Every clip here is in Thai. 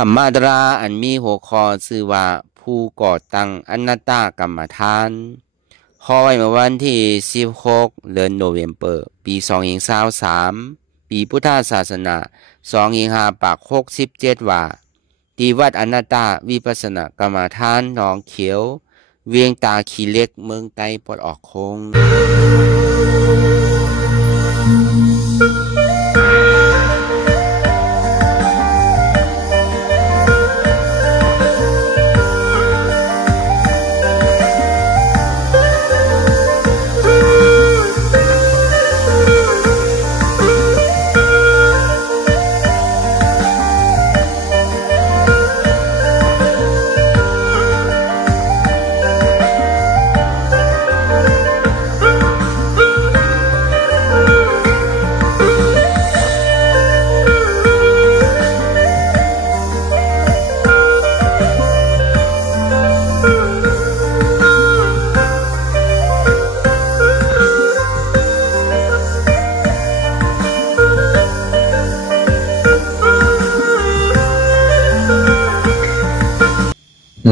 ธรรมดราอันมีหัวข้อชื่อว่าผู้ก่อตั้งอนัตตกรรมฐานข้อไว้เมื่อวันที่16เดือนโนเวมเบอร์ปี2023ปีพุทธศาสนา2567ว่าที่วัดอนัตตวิปัสสนกรรมฐานหนองเขียวเวียงตาขี้เหล็กเมืองใต้ปลดออกคง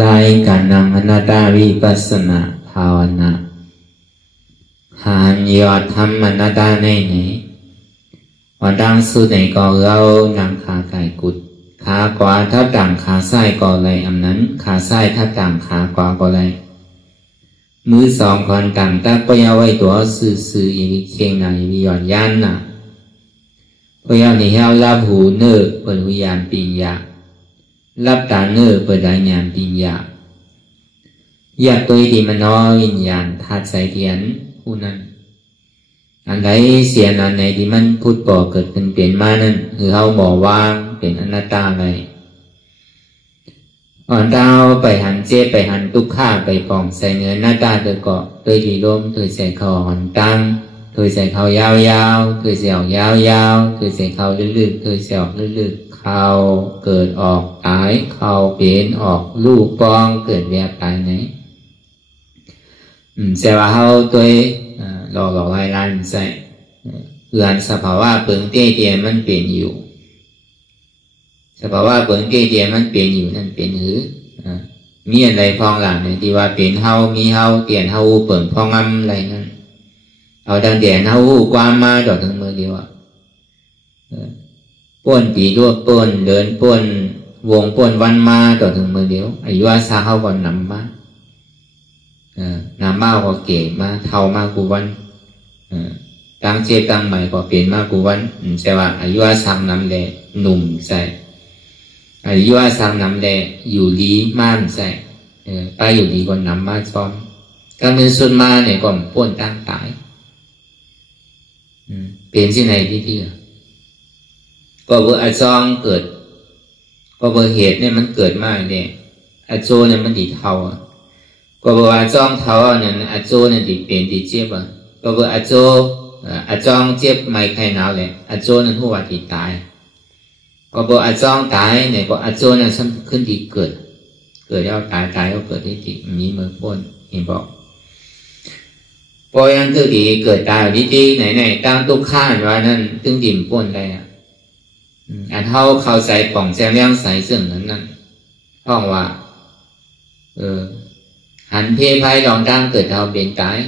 รายการนำอนัตตวิปัสสนาภาวนาหานยอดทำอนัตตาในไหนวันดังสุดในก็เรานำขาไก่กุดขาขวาทับต่างขาซ้ายก็เลยอันนั้นขาซ้ายทับต่างขาขวาก็เลยมือสองคนต่างตาก็ยาวไว้ตัวสื่อๆอย่างมีเคียงหน้าอย่างมีหย่อนยันน่ะก็ยาวในเฮารับหูเนื้อเปิดวิญญาณปิญญารับตาเนื้อเปิดได้ญาณปิญญาอยากตัวที่มันน้อยวิญญาณธาตุใสเทียนผู้นั้นอันใดเสียอันไหนที่มันพุทธก่อเกิดขึ้นเปลี่ยนมานั่นคือเขาบอกว่าเป็นอนัตตาไปอ่อนดาวไปหันเจ็บไปหันทุกข้าไปปองใส่เนื้อหน้าตาเธอเกาะโดยที่ลมเธอใส่เขาอ่อนตั้งเธอใส่เขายาวๆเธอใส่ออกยาวๆเธอใส่เขาลึกๆเธอใส่ออกลึกๆเขาเกิดออกตายเขาเปลี่ยนออกลูกปองเกิดแบบตายไหนแต่ว่าเขาตัวหลอกลายล้านใส่เพื่อนสภาวะเปิงเตี้ยเตี้ยมันเปลี่ยนอยู่สภาวะเปิงเตี้ยเตี้ยมันเปลี่ยนอยู่นั่นเป็นหือมีอะไรพองหลังเนี่ยที่ว่าเปลี่ยนเฮามีเฮาเปลี่ยนเฮาเปิงพองงำอะไรนั่นเอาดังเดียนเฮาความมาดอกทั้งมือเดียวป้นปีด้วยป้นเดินป้นวงป้นวันมาดอกทั้งมือเดียวอายุอาซาเฮาก่อนนำมาน้ำเมาก็เก๋มาเท่ามากูวันตั้งเจ็บตั้งใหม่ก็เปลี่ยนมากูวันใช่ว่าอายุอาสังน้ำแดงหนุ่มใส่อายุอาสังน้ำแดงอยู่ดีม่านใส่ไปอยู่ดีก็น้ำมาซ้อมก็มือสุดมาเนี่ยก่อนป้นตั้งตายเปลี่ยนที่ไหนที่ก็เบอร์อาซองเกิดก็เบอร์เหตุเนี่ยมันเกิดมาเนี่ยอาโจเนี่ยมันดีเท่าก็บอกอาจ้องเท้าเนี่ยอาโจเนี่ยติเปลี่ยนติเจ็บก็บอกอาโจอาจ้องเจ็บไม่ใครหนาวเลยอาโจนั้นหัวติตายก็บอกอาจ้องตายเนี่ยก็อาโจนั้นขึ้นที่เกิดแล้วตายแล้วเกิดที่ติมีมือพ้นเห็นบอกพอยังคือที่เกิดตายที่ที่ไหนตั้งตุกข้านว่านั่นตึงดิ่มพ้นได้อันเท่าเขาใส่ป่องแซมเลี้ยงใส่เสื่อมนั้นห้องว่าหันเพศภัยลองตั้งเกิดเท่าเป็นตาย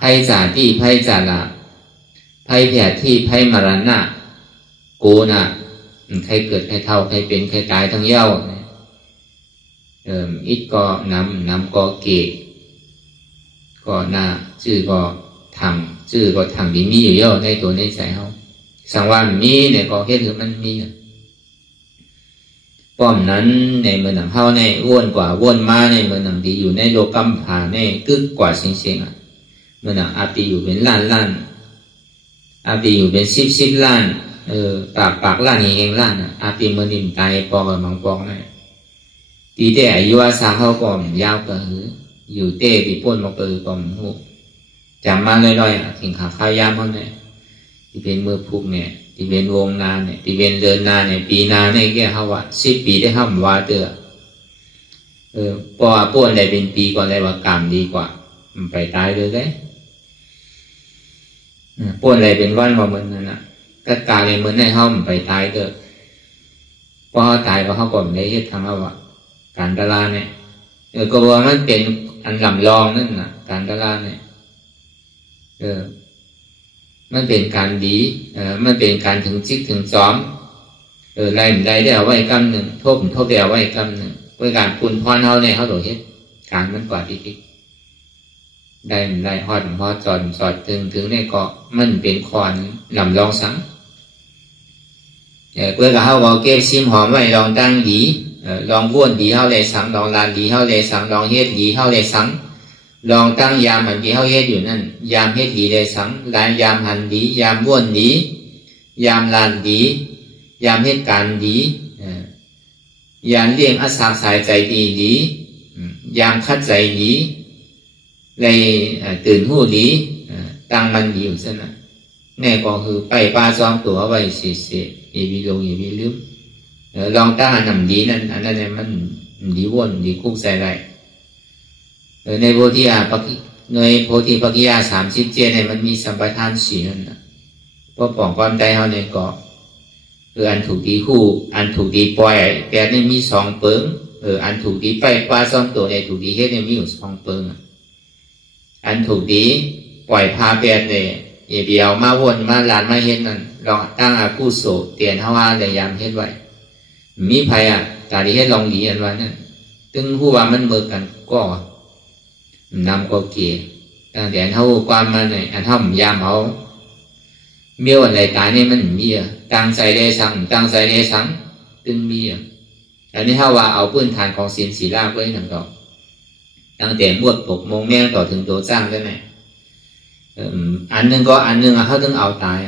ภัยสาที่ภัยจาระภัยแผดที่ภัยมรณะกูน่ะใครเกิดใครเท่าใครเป็นใครตายทั้งเย้าอิดก็น้ำก็เกศก็หน้าชื่อก็ถังชื่อก็ถังที่มีอยู่เยอะในตัวในใจเขาสังว่ามีเนี่ยก็เฮ็ดคือมันมีป้อมนั้นในเมืองหนังเข้าในอ้วนกว่าอ้วนมาในเมืองหนังที่อยู่ในโลกัมผาในกึกกว่าเสียงเมืองหนังอาปีอยู่เป็นล้านอาปีอยู่เป็นสิบล้านปากล้านเองล้านอาปีเมืองนิ่มตายปอกกับมังปอกนั่นตีเตะอายุอาสาเข้าก่อนยาวกว่าอยู่เตะปีป้นมาเปิดก่อนหูจำมาลอยๆถึงขาข้าวยามเขาเนี่ยที่เป็นมือพุกเนี่ยที่เป็นวงนาเนี่ยที่เป็นเดินนาเนี่ยปีนาเนี่ยแกเขาว่า10 ปีได้ห้ามว่าเด้อเพราะว่าป้วนได้เป็นปีก่อนเลยว่ากรรมดีกว่ามันไปตายเลยป้วนได้เป็นวันว่ามันนั่นน่ะก็กลายเป็นเหมือนในห้องไปตายเด้อ พอเขาตายก็เขาก็ได้เฮ็ดทางว่าการตลาดเนี่ยก็ว่ามันเป็นอันลำลองนั่นน่ะการตลาดเนี่ยมันเป็นการดีมันเป็นการถึงจิกถึงซ้อมไล่ได้เอาไว้กำหนึ่งทบได้เอาไว้กำหนึ่งเพื่อการปุ่นพรเขาเนี่ยเขาโดดเฮ็ดการมันกว่าที่ได้ฮอดจอดสอดถึงในเกาะมันเป็นคอนลำลองสังเพื่อเขาเอาเก็บซิมหอมไว้ลองตั้งดีลองบ้วนดีเขาเลยสังลองลานดีเขาเลยสังลองเฮ็ดดีเขาเลยสังลองตั้งยามอันที่เขาเฮ็ดอยู่นั่นยามเฮ็ดดีเลยสังลานยามหันดียามบ้วนดียามลานดียามเหตุการณ์ดียามเลี้ยงอาสาสายใจดียามคัดใจดีเลยตื่นหูดีตั้งมันดีอยู่ซะนะแน่ก็คือไปปลาซ้อมตัวไว้เสียอย่ามีลงอย่ามีลืมลองตั้งอันนำดีนั่นอันนั้นเนี่ยมันดีวนดีคุกใส่ไรในโพธิปักขิยา30 เนี่ยมันมีสัมปทาน4นั่นนะเพราะป้องความใจเขาเนี่ยก็อันถูกดีคู่อันถูกดีปล่อยแต่เนี่ยมี2 เปิงอันถูกดีไปปลาซ้อมตัวเนี่ยถูกดีเฮ็ดเนี่ยมีอยู่2 เปิงอันถูกดีปล่อยพาแปดเนี่ยเดียวมาวนมาลานมาเฮ็ดนั่นลองตั้งอากุโสเตียนเฮาว่าได้ยามเฮ็ดไว้มีไผตาดีเฮ็ดลองดีอันว่านั่นตึงฮู้ว่ามันเมือกันก็นำก็เกียตั้งแต่เฮาความมาเนี่ยอันเฮายามเฮาเมียวอันใดตายเนี่ยมันมีตั้งใจได้สังตั้งใจได้สังตึงมีอันนี้เฮาว่าเอาพื้นฐานของศีลศีลาไว้นั่นก็ตั้งแต่บวชปกมงแม่ต่อถึงตัวจ้างได้ไหมอันนึงก็อันนึงเขาต้องเอาตาย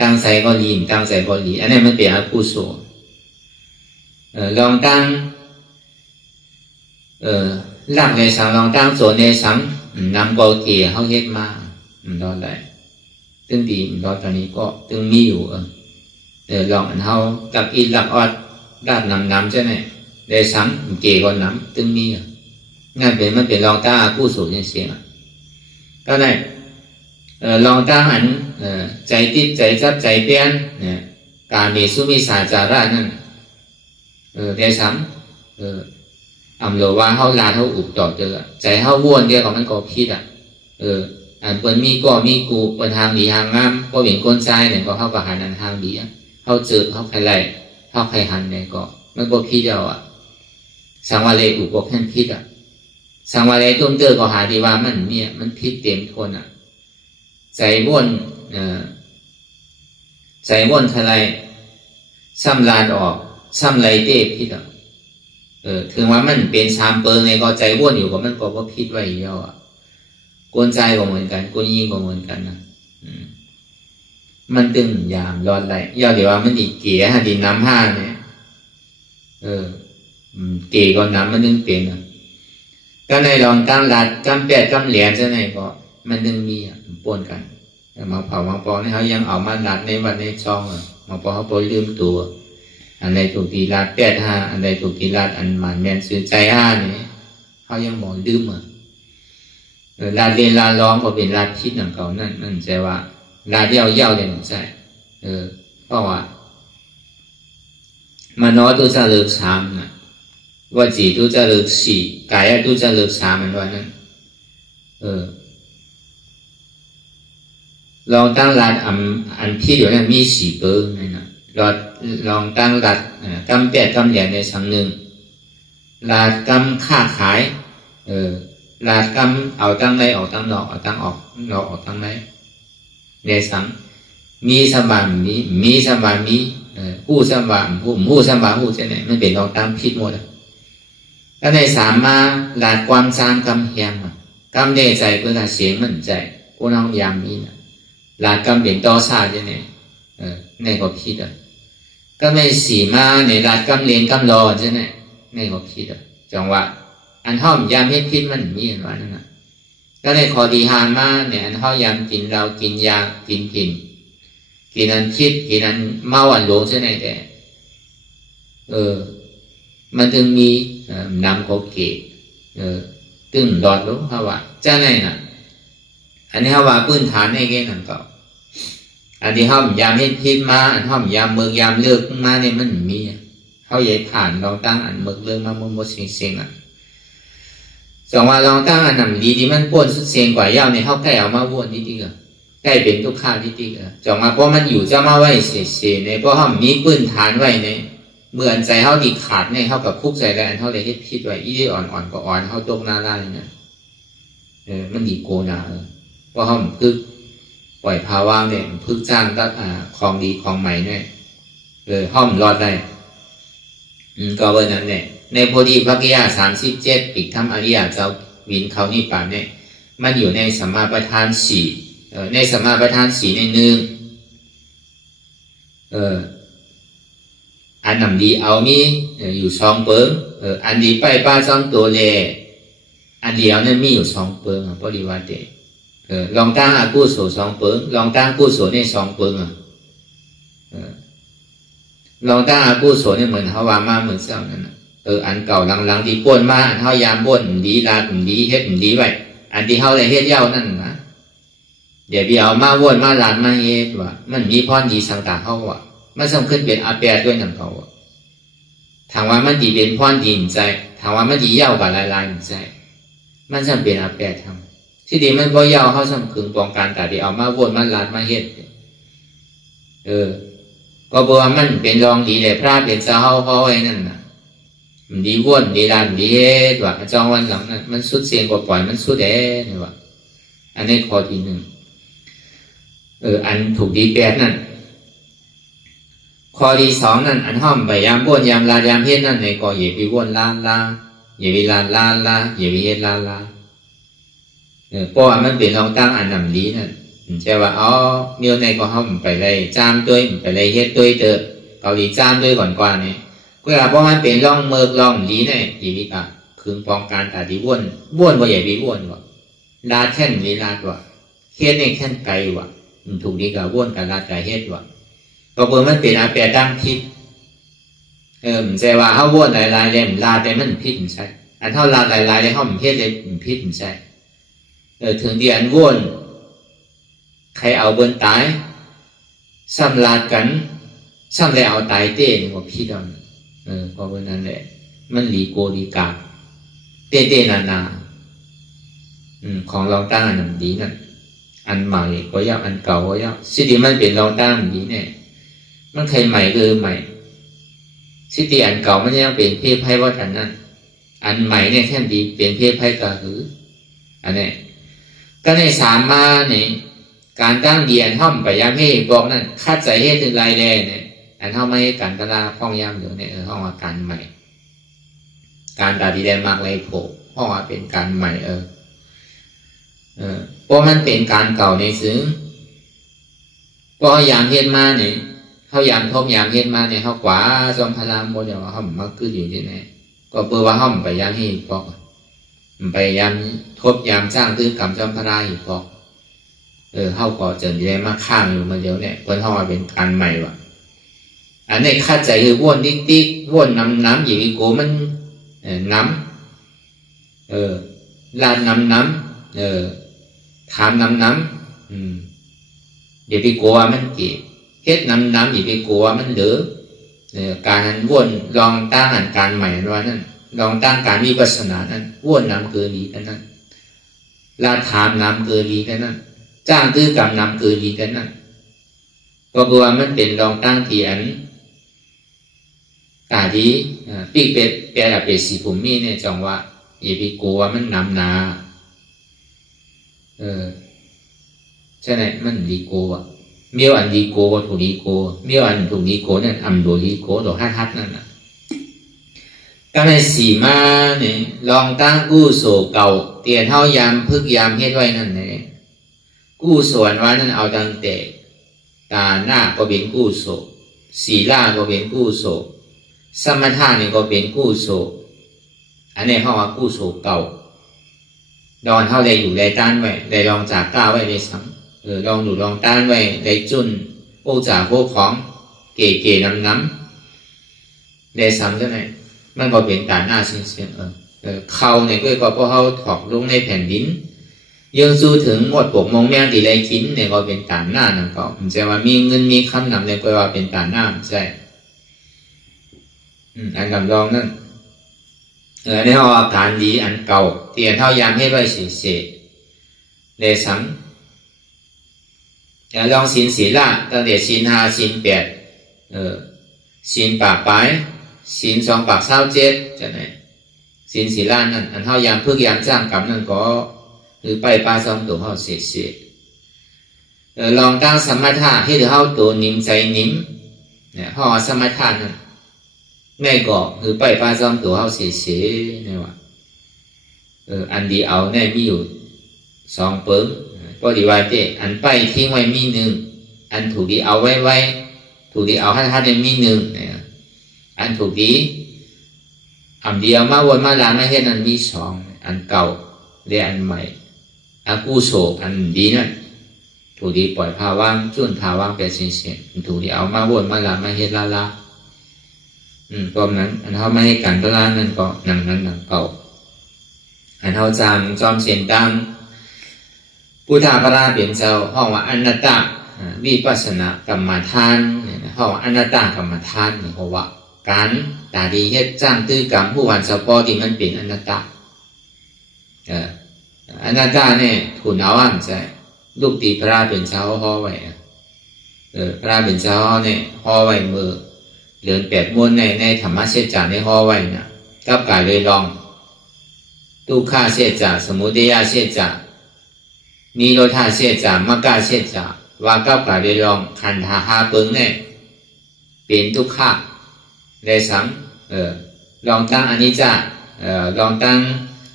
ตั้งใจก็ดีตั้งใจก็ดีอันนี้มันเป็นอกุศลลองตั้งรักในสังลองตั้งโสในสังนำก็เกี่ยเขาเฮ็ดมาตอนไหนตึงดีตอนนี้ก็ตึงมีอยู่ลองอันเขากับอีหลักออดด้านนำใช่ไหมในสังเกี่ยก็นำตึงมีงั้นเป็นมันเป็นลองตั้งอกุศลเสียก็ได้ลองตั้งอันใจติดใจจับใจเปลี่ยนเนี่ยการมีสุมิสาจาระนั่นได้ซ้ำอำโลว่าเขาลาเขาอุบต่อเจอใจเขาวนเดียวกับมันก็คิดอันเปิ้นมีก็มีกูเปิ้นทางดีทางงามก็เป็นคนใจเนี่ยก็เข้ากับหันอันทางดีเขาเจอเขาใครไล่เขาใครหันเนี่ยก็มันก็คิดเอาสังวาเลอุปกแค่คิดสังวาเลตุ้มเจอก็หาดีว่ามันเนี่ยมันพิษเต็มทนใจวนใจวนทลายซ้ำลานออกซ้ำไรเต้พิษถึงว่ามันเป็น3 เปิงไงก็ใจวนอยู่กับมันก็พิษไว้เดียวกวนใจก็เหมือนกันกวนยิงก็เหมือนกันนะมันตึงยามร้อนไรย่อเดี๋ยวว่ามันอีกเกี่ยดินน้ำห้าเนี่ยเกี่ยก็น้ำมันนึงเป็นก็ในลองตั้งหลัดกำแปดกำเหรียญซะไหนก็มันนึงมีปนกันมาเผามาปองนี่เขายังเอามาหลัดในวันในช่องมาปองเขาปลืมตัวอันใดถูกตีหลัด85อันใดถูกตีหลัดอันหมันแมนซื้อใจ5เนี่ยเขายังมองลืมลาดเรียนลาร้องก็เป็นลาดพิษอย่างเก่านั่นใจว่าลาดเย่าเลยหนูใจเพราะว่ามโนตุจะเลิก3นะว่าจีตุจะเลิก4กายตุจะเลิก3มันว่านั้นลองตั้งลาดอันที่อยู่นั้นมี4 เปิงนั่นนะลองตั้งลาดกำแปดกำเหรียญในสังหนึ่งลาดกำค้าขายลาดกำเอาตั้งในออกตั้งนอกเอาตั้งออกนอกออกตั้งในในสังมีสมบัติมีสมบัติมีผู้สมบัติผู้สมบัติผู้เช่นไหนมันเป็นลองตั้งพิษหมดแล้วใน3มาลาดความสร้างกำแหงกำเนใจเพื่อเสียงมันใจพวกน้องยามนี้นะลาดกำเป็นต่อซาใช่ไหมในก็พิษก็ไม่4มาในลาดกำเลนกำรอใช่ไหมในก็พิษจังหวะอันห้อมยามเฮ็ดพิษมันมีอันว่านั่นนะก็ในขอดีหานมาเนี่ยอันห้อยามกินเรากินยากินอันคิดกินอันเมาอันโลใช่ไหมแต่มันถึงมีนำเขาเกตตึงหลอดรู้เขาว่าจ้าไหนน่ะอันนี้เขาว่าพื้นฐานในเกณฑ์นั่นก็ อันที่ห้อมยามเฮ็ดพิษมาอันห้อมยามเมืองยามเลือกมาเนี่ยมันมีเขาใหญ่ผ่านลองตั้งอันเมืองเรื่องมามุมเสียงสองว่าลองตั้งอันนำดีที่มันป้วนสุดเสียงกว่าเย้าเนี่ยเขาใกล้เอามาวนนิดเดียวใกล้เป็นทุกข้าวนิดเดียวจองมาเพราะมันอยู่จะมาไว้เสียเนี่ยเพราะห้อมมีปืนฐานไว้เนี่ยเมื่ออันใจเขาดีขาดเนี่ยเขากับคุกใจแล้วอันเขาเลยเฮ็ดพิษไว้อีอ่อนก็อ่อนเขาตกหน้าไล่เนี่ยมันดีโกนาเพราะห้อมคือปล่อยภาวะเนี่ยพึกจ้างก็ของดีของใหม่เนี่ยห้อมรอดได้ก็เบอร์นั้นเนี่ยในโพธิปัจจยา37อีกทำอริยเจ้าวินเขานิพพานเนี่ยมันอยู่ในสัมมาประธาน4ในสัมมาประธาน4ในหนึ่งอันนำดีเอามีอยู่2เปิงอันดีไปป้า2ตัวเลอันเดียวนั้นมีอยู่2เปิงปริวัติลองตั้งอากุศล2เปิงลองตั้งกุศลใน2เปิงลองตั้งอากุศลเนี่ยเหมือนเขาว่ามาเหมือนเจ้านั่นอันเก่าหลังๆที่ป้วนมาอันเขายามป้วนดีลาดีเฮ็ดดีไว้อันที่เขาได้เฮ็ดเย้านั่นนะเดี๋ยวพี่เอามาวนมาลานมาเฮ็ดว่ามันมีพรดีสังตาเขาว่ามันสำคัญเป็นอาแปดด้วยนั่นเขาถามว่ามันดีเป็นพรดีใจถามว่ามันดีเย้ากับลายใจมันสำเป็นอาแปดทำที่ดีมันบ่เย้าเขาสำคัญป้องกันแต่ที่เอามาวนมาลานมาเฮ็ดก็บอกว่ามันเป็นรองดีเลยพระเป็นเจ้าเขาไว้นั่นน่ะดีวนดีลานดีเฮ็ดว่าจองวันหลังนั้นมันสุดเสียงกว่าปล่อยมันสุดเนี่ยว่าอันนี้ข้อที่หนึ่งอันถูกดีแปดนั่นข้อที่สองนั่นอันห้อมไปยามวนยามลายามเฮ็ดนั่นในก็อย่าไปวนลาอย่าไปลาอย่าไปเฮ็ดลาเพราะว่ามันเป็นรองตั้งอันนำดีนั่นใช่ว่าเมียวในก็ห้อมไปเลยจามด้วยไปเลยเฮ็ดด้วยเกาหลีจามด้วยก่อนกว่านี่ก็เพราะมันเป็นร่องเมือกร่องดีเนี่ยดีนี่อ่ะคือป้องกันแต่ที่วนว่าใหญ่ไปวนว่าลาแท่นนี้ลาว่าเฮ็ดในแท่นไกลว่าถูกดีกับวนกับลาไกลเฮ็ดว่าก็เปิดมันเป็นอาแปดตั้งพิษใช่ว่าเขาวนหลายๆเลยลาแต่มันพิษใช่อันเท่าลาหลายๆเลยเขาเฮ็ดเลยพิษใช่ถึงที่อันวนใครเอาเบิ้นตายซ้ำลาดกันซ้ำเลยเอาตายเต้นี่ว่าพี่ดอนเพราะว่านั้นแหละมันหลีโกดีกาเต้นาของรองตั้งอันนั้นดีนั่นอันใหม่ก็ยากอันเก่าก็ยากสิดีมันเป็นรองตั้งดีเนี่ยมันใครใหม่ก็ใหม่สิดีอันเก่ามันยังเป็นเพศไพ่ว่าทันนั่นอันใหม่เนี่ยแค่ดีเป็นเพศไพ่กระหืออันนี้ก็ในสามมาเนี่ยการตั้งเดียนห้อมไปยามให้บอกนั่นคาดใจให้ถึงรายแรงเนี่ยอันเท่าไม่การตลาห้องยามเดี๋ยวเนี่ยห้องอาการใหม่การตาดีแดงมากเลยโผล่ห้องเป็นการใหม่เพราะมันเป็นการเก่าในซึ้งเพราะยามเฮ็ดมาเนี่ยเขายามทบยามเฮ็ดมาเนี่ยเขากว่าจอมพลามโมเดลว่าเขามาขึ้นอยู่ที่ไหนก็เพื่อว่าห้อมไปยามให้บอกไปยามทบยามสร้างตื้อกำจอมพลาอีกบอกเขาก็เจอดีแดงมาข้างอยู่มาเดี๋ยวเนี่ยคนห้องเป็นการใหม่ว่ะอันนี้คาดใจคือวนติ๊กวนน้ำอย่างนี้โกมันน้ำลานน้ำถามน้ำอย่าไปกลัวมันเกศเฮ็ดน้ำอย่าไปกลัวมันเหลือการนั้นวนลองตั้งการใหม่ว่านั่นลองตั้งการวิปัสสนานั้นวนน้ำเกินดีกันนั่นลาถามน้ำเกินดีกันนั่นจ้างตื้อกำน้ำเกินดีกันนั่นก็กลัวมันเป็นลองตั้งที่อันตาดีปีกเป็ดแปลเป็นสีผมมีเนี่ยจังว่าอย่าไปกลัวมันน้ำนาใช่ไหมมันดีโกะเมียวอันดีโกะถูกดีโกะเมียวอันถูกดีโกะเนี่ยอันโดดีโกะโดฮัดนั่นน่ะก็ในสีมาเนี่ยลองตั้งกู้โสเก่าเตียนเท่ายามพึกยามเฮ็ดไว้นั่นเนี่ยกู้ส่วนว่านั่นเอาตั้งแต่ตาหน้าก็เป็นกู้โสศีลาก็เป็นกู้โสสมถะนี่ก็เป็นกู้โสอันนี้เขาว่ากู้โสเก่าดอนเท่าใดอยู่ใดต้านไว้ได้ลองจากก้าวไว้ได้สังลองอยู่ลองต้านไว้ได้จุนโอ้จ่าโคของเก๋น้ำได้สังเท่าไหร่มันก็เป็นตาหน้าเสียงเขาเนี่ยก็เพราะเขาถอกลงในแผ่นดิน ยังสู้ถึงหมดปกมงแมงตีไรกินเนี่ยก็เป็นการหน้านั่นก็มันจะว่ามีเงินมีคำนำเนี่ยก็ว่าเป็นการหน้าใช่อันกำลองนั่นในห้องอาการดีอันเก่าที่เท่ายามให้ไว้เสียเลยสังลองศีลศีละตั้งแต่ศีล5ศีล8ศีลปากปลายศีล2ปาก27จะไหนศีลศีละนั่นอันเท่ายามเพื่อยามจ้างกรรมนั่นก็หรือไปปาซองตัวเขาเสียลองตั้งสมถะให้เขาตัวนิ่มใจนิ่มเนี่ยห้องสมถะนั่นง่ายก็คือไปปาซองตัวเขาเสียเนี่ยว่าอันดีเอาแน่มีอยู่2เปิ้งก็ดีว่าเจอันไปทิ้งไว้มี1อันถูกดีเอาไว้ถูกดีเอาให้เนี่ยมี1เนี่ยอันถูกดีอันเดียวมาวนมาลาไม่เห็นอันมี2อันเก่าเรียกอันใหม่อากูโศกอันดีนั่นถูกดีปล่อยภาว่างจุ่นภาว่างเป็นเสียถูกดีเอามาวนมาลาไม่เห็นละก็นั้นอันเขาไม่ให้กันละนั่นก็หนังนั้นหนังเก่าอันเขาจำจอมเสียนดังพุทธาพระเปลี่ยนเจ้าห้องว่าอนัตตาวิปัสสนากรรมฐานห้องว่าอนัตตากรรมฐานเนี่ยเขาว่าการตาดีเฮ็ดจ้างตื้อกรรมผู้วันสปอที่มันเป็นอนัตตาอนัตตาเนี่ยถูกเอาอันใช่ลูกตีพระเป็นเจ้าห่อไว้พระเป็นเจ้าเนี่ยห่อไว้มือเหลือน8 ม้วนในธรรมะเชจาในห่อไว้เนี่ยกับกายเลยลองทุกข้าเชจาสมุทัยเชจานิโรธาเชจามรรคเชจาว่ากับกายเลยลองขันธา5เปิงเนี่ยเป็นทุกข้าเลยสังลองตั้งอนิจจาลองตั้ง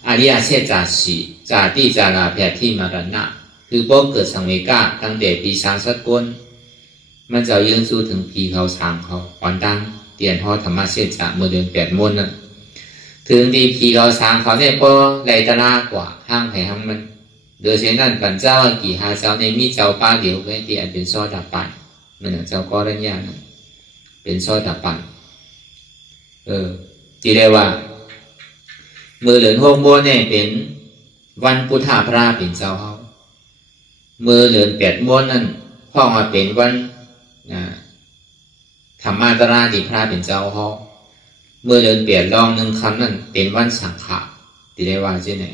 อริยเชจาสีจาติจาราแผดที่มรณะคือพวกเกิดสังเวกาตั้งแต่ปีช้างสักก้นมันจะยื่นสู้ถึงปีเขาสางเขาอ่อนตั้งเตียนห่อธรรมะเชจาเมื่อเดือน8 ม้วนนั่นถึงดีปีเขาสางเขาเนี่ยก็ไรตลากว่าห้างไผ่ห้างมันโดยเช่นนั้นปัญเจ้ากี่หาเจ้าในมีเจ้าป้าเดียวไว้ที่อันเป็นซอดับปันมันเจ้าก็รัญญานะเป็นซอดับปันที่เรียกว่ามือเหลือนหงบัวเนี่ยเป็นวันพุทธาพระเป็นเจ้าเขามือเหลือน8 ม้วนนั่นห้องมาเป็นวันธรรมาตราดิพระเป็นเจ้าเขามือเหลือน8 รอง1 คำนั่นเป็นวันสังขะที่เรียกว่าเช่นไหน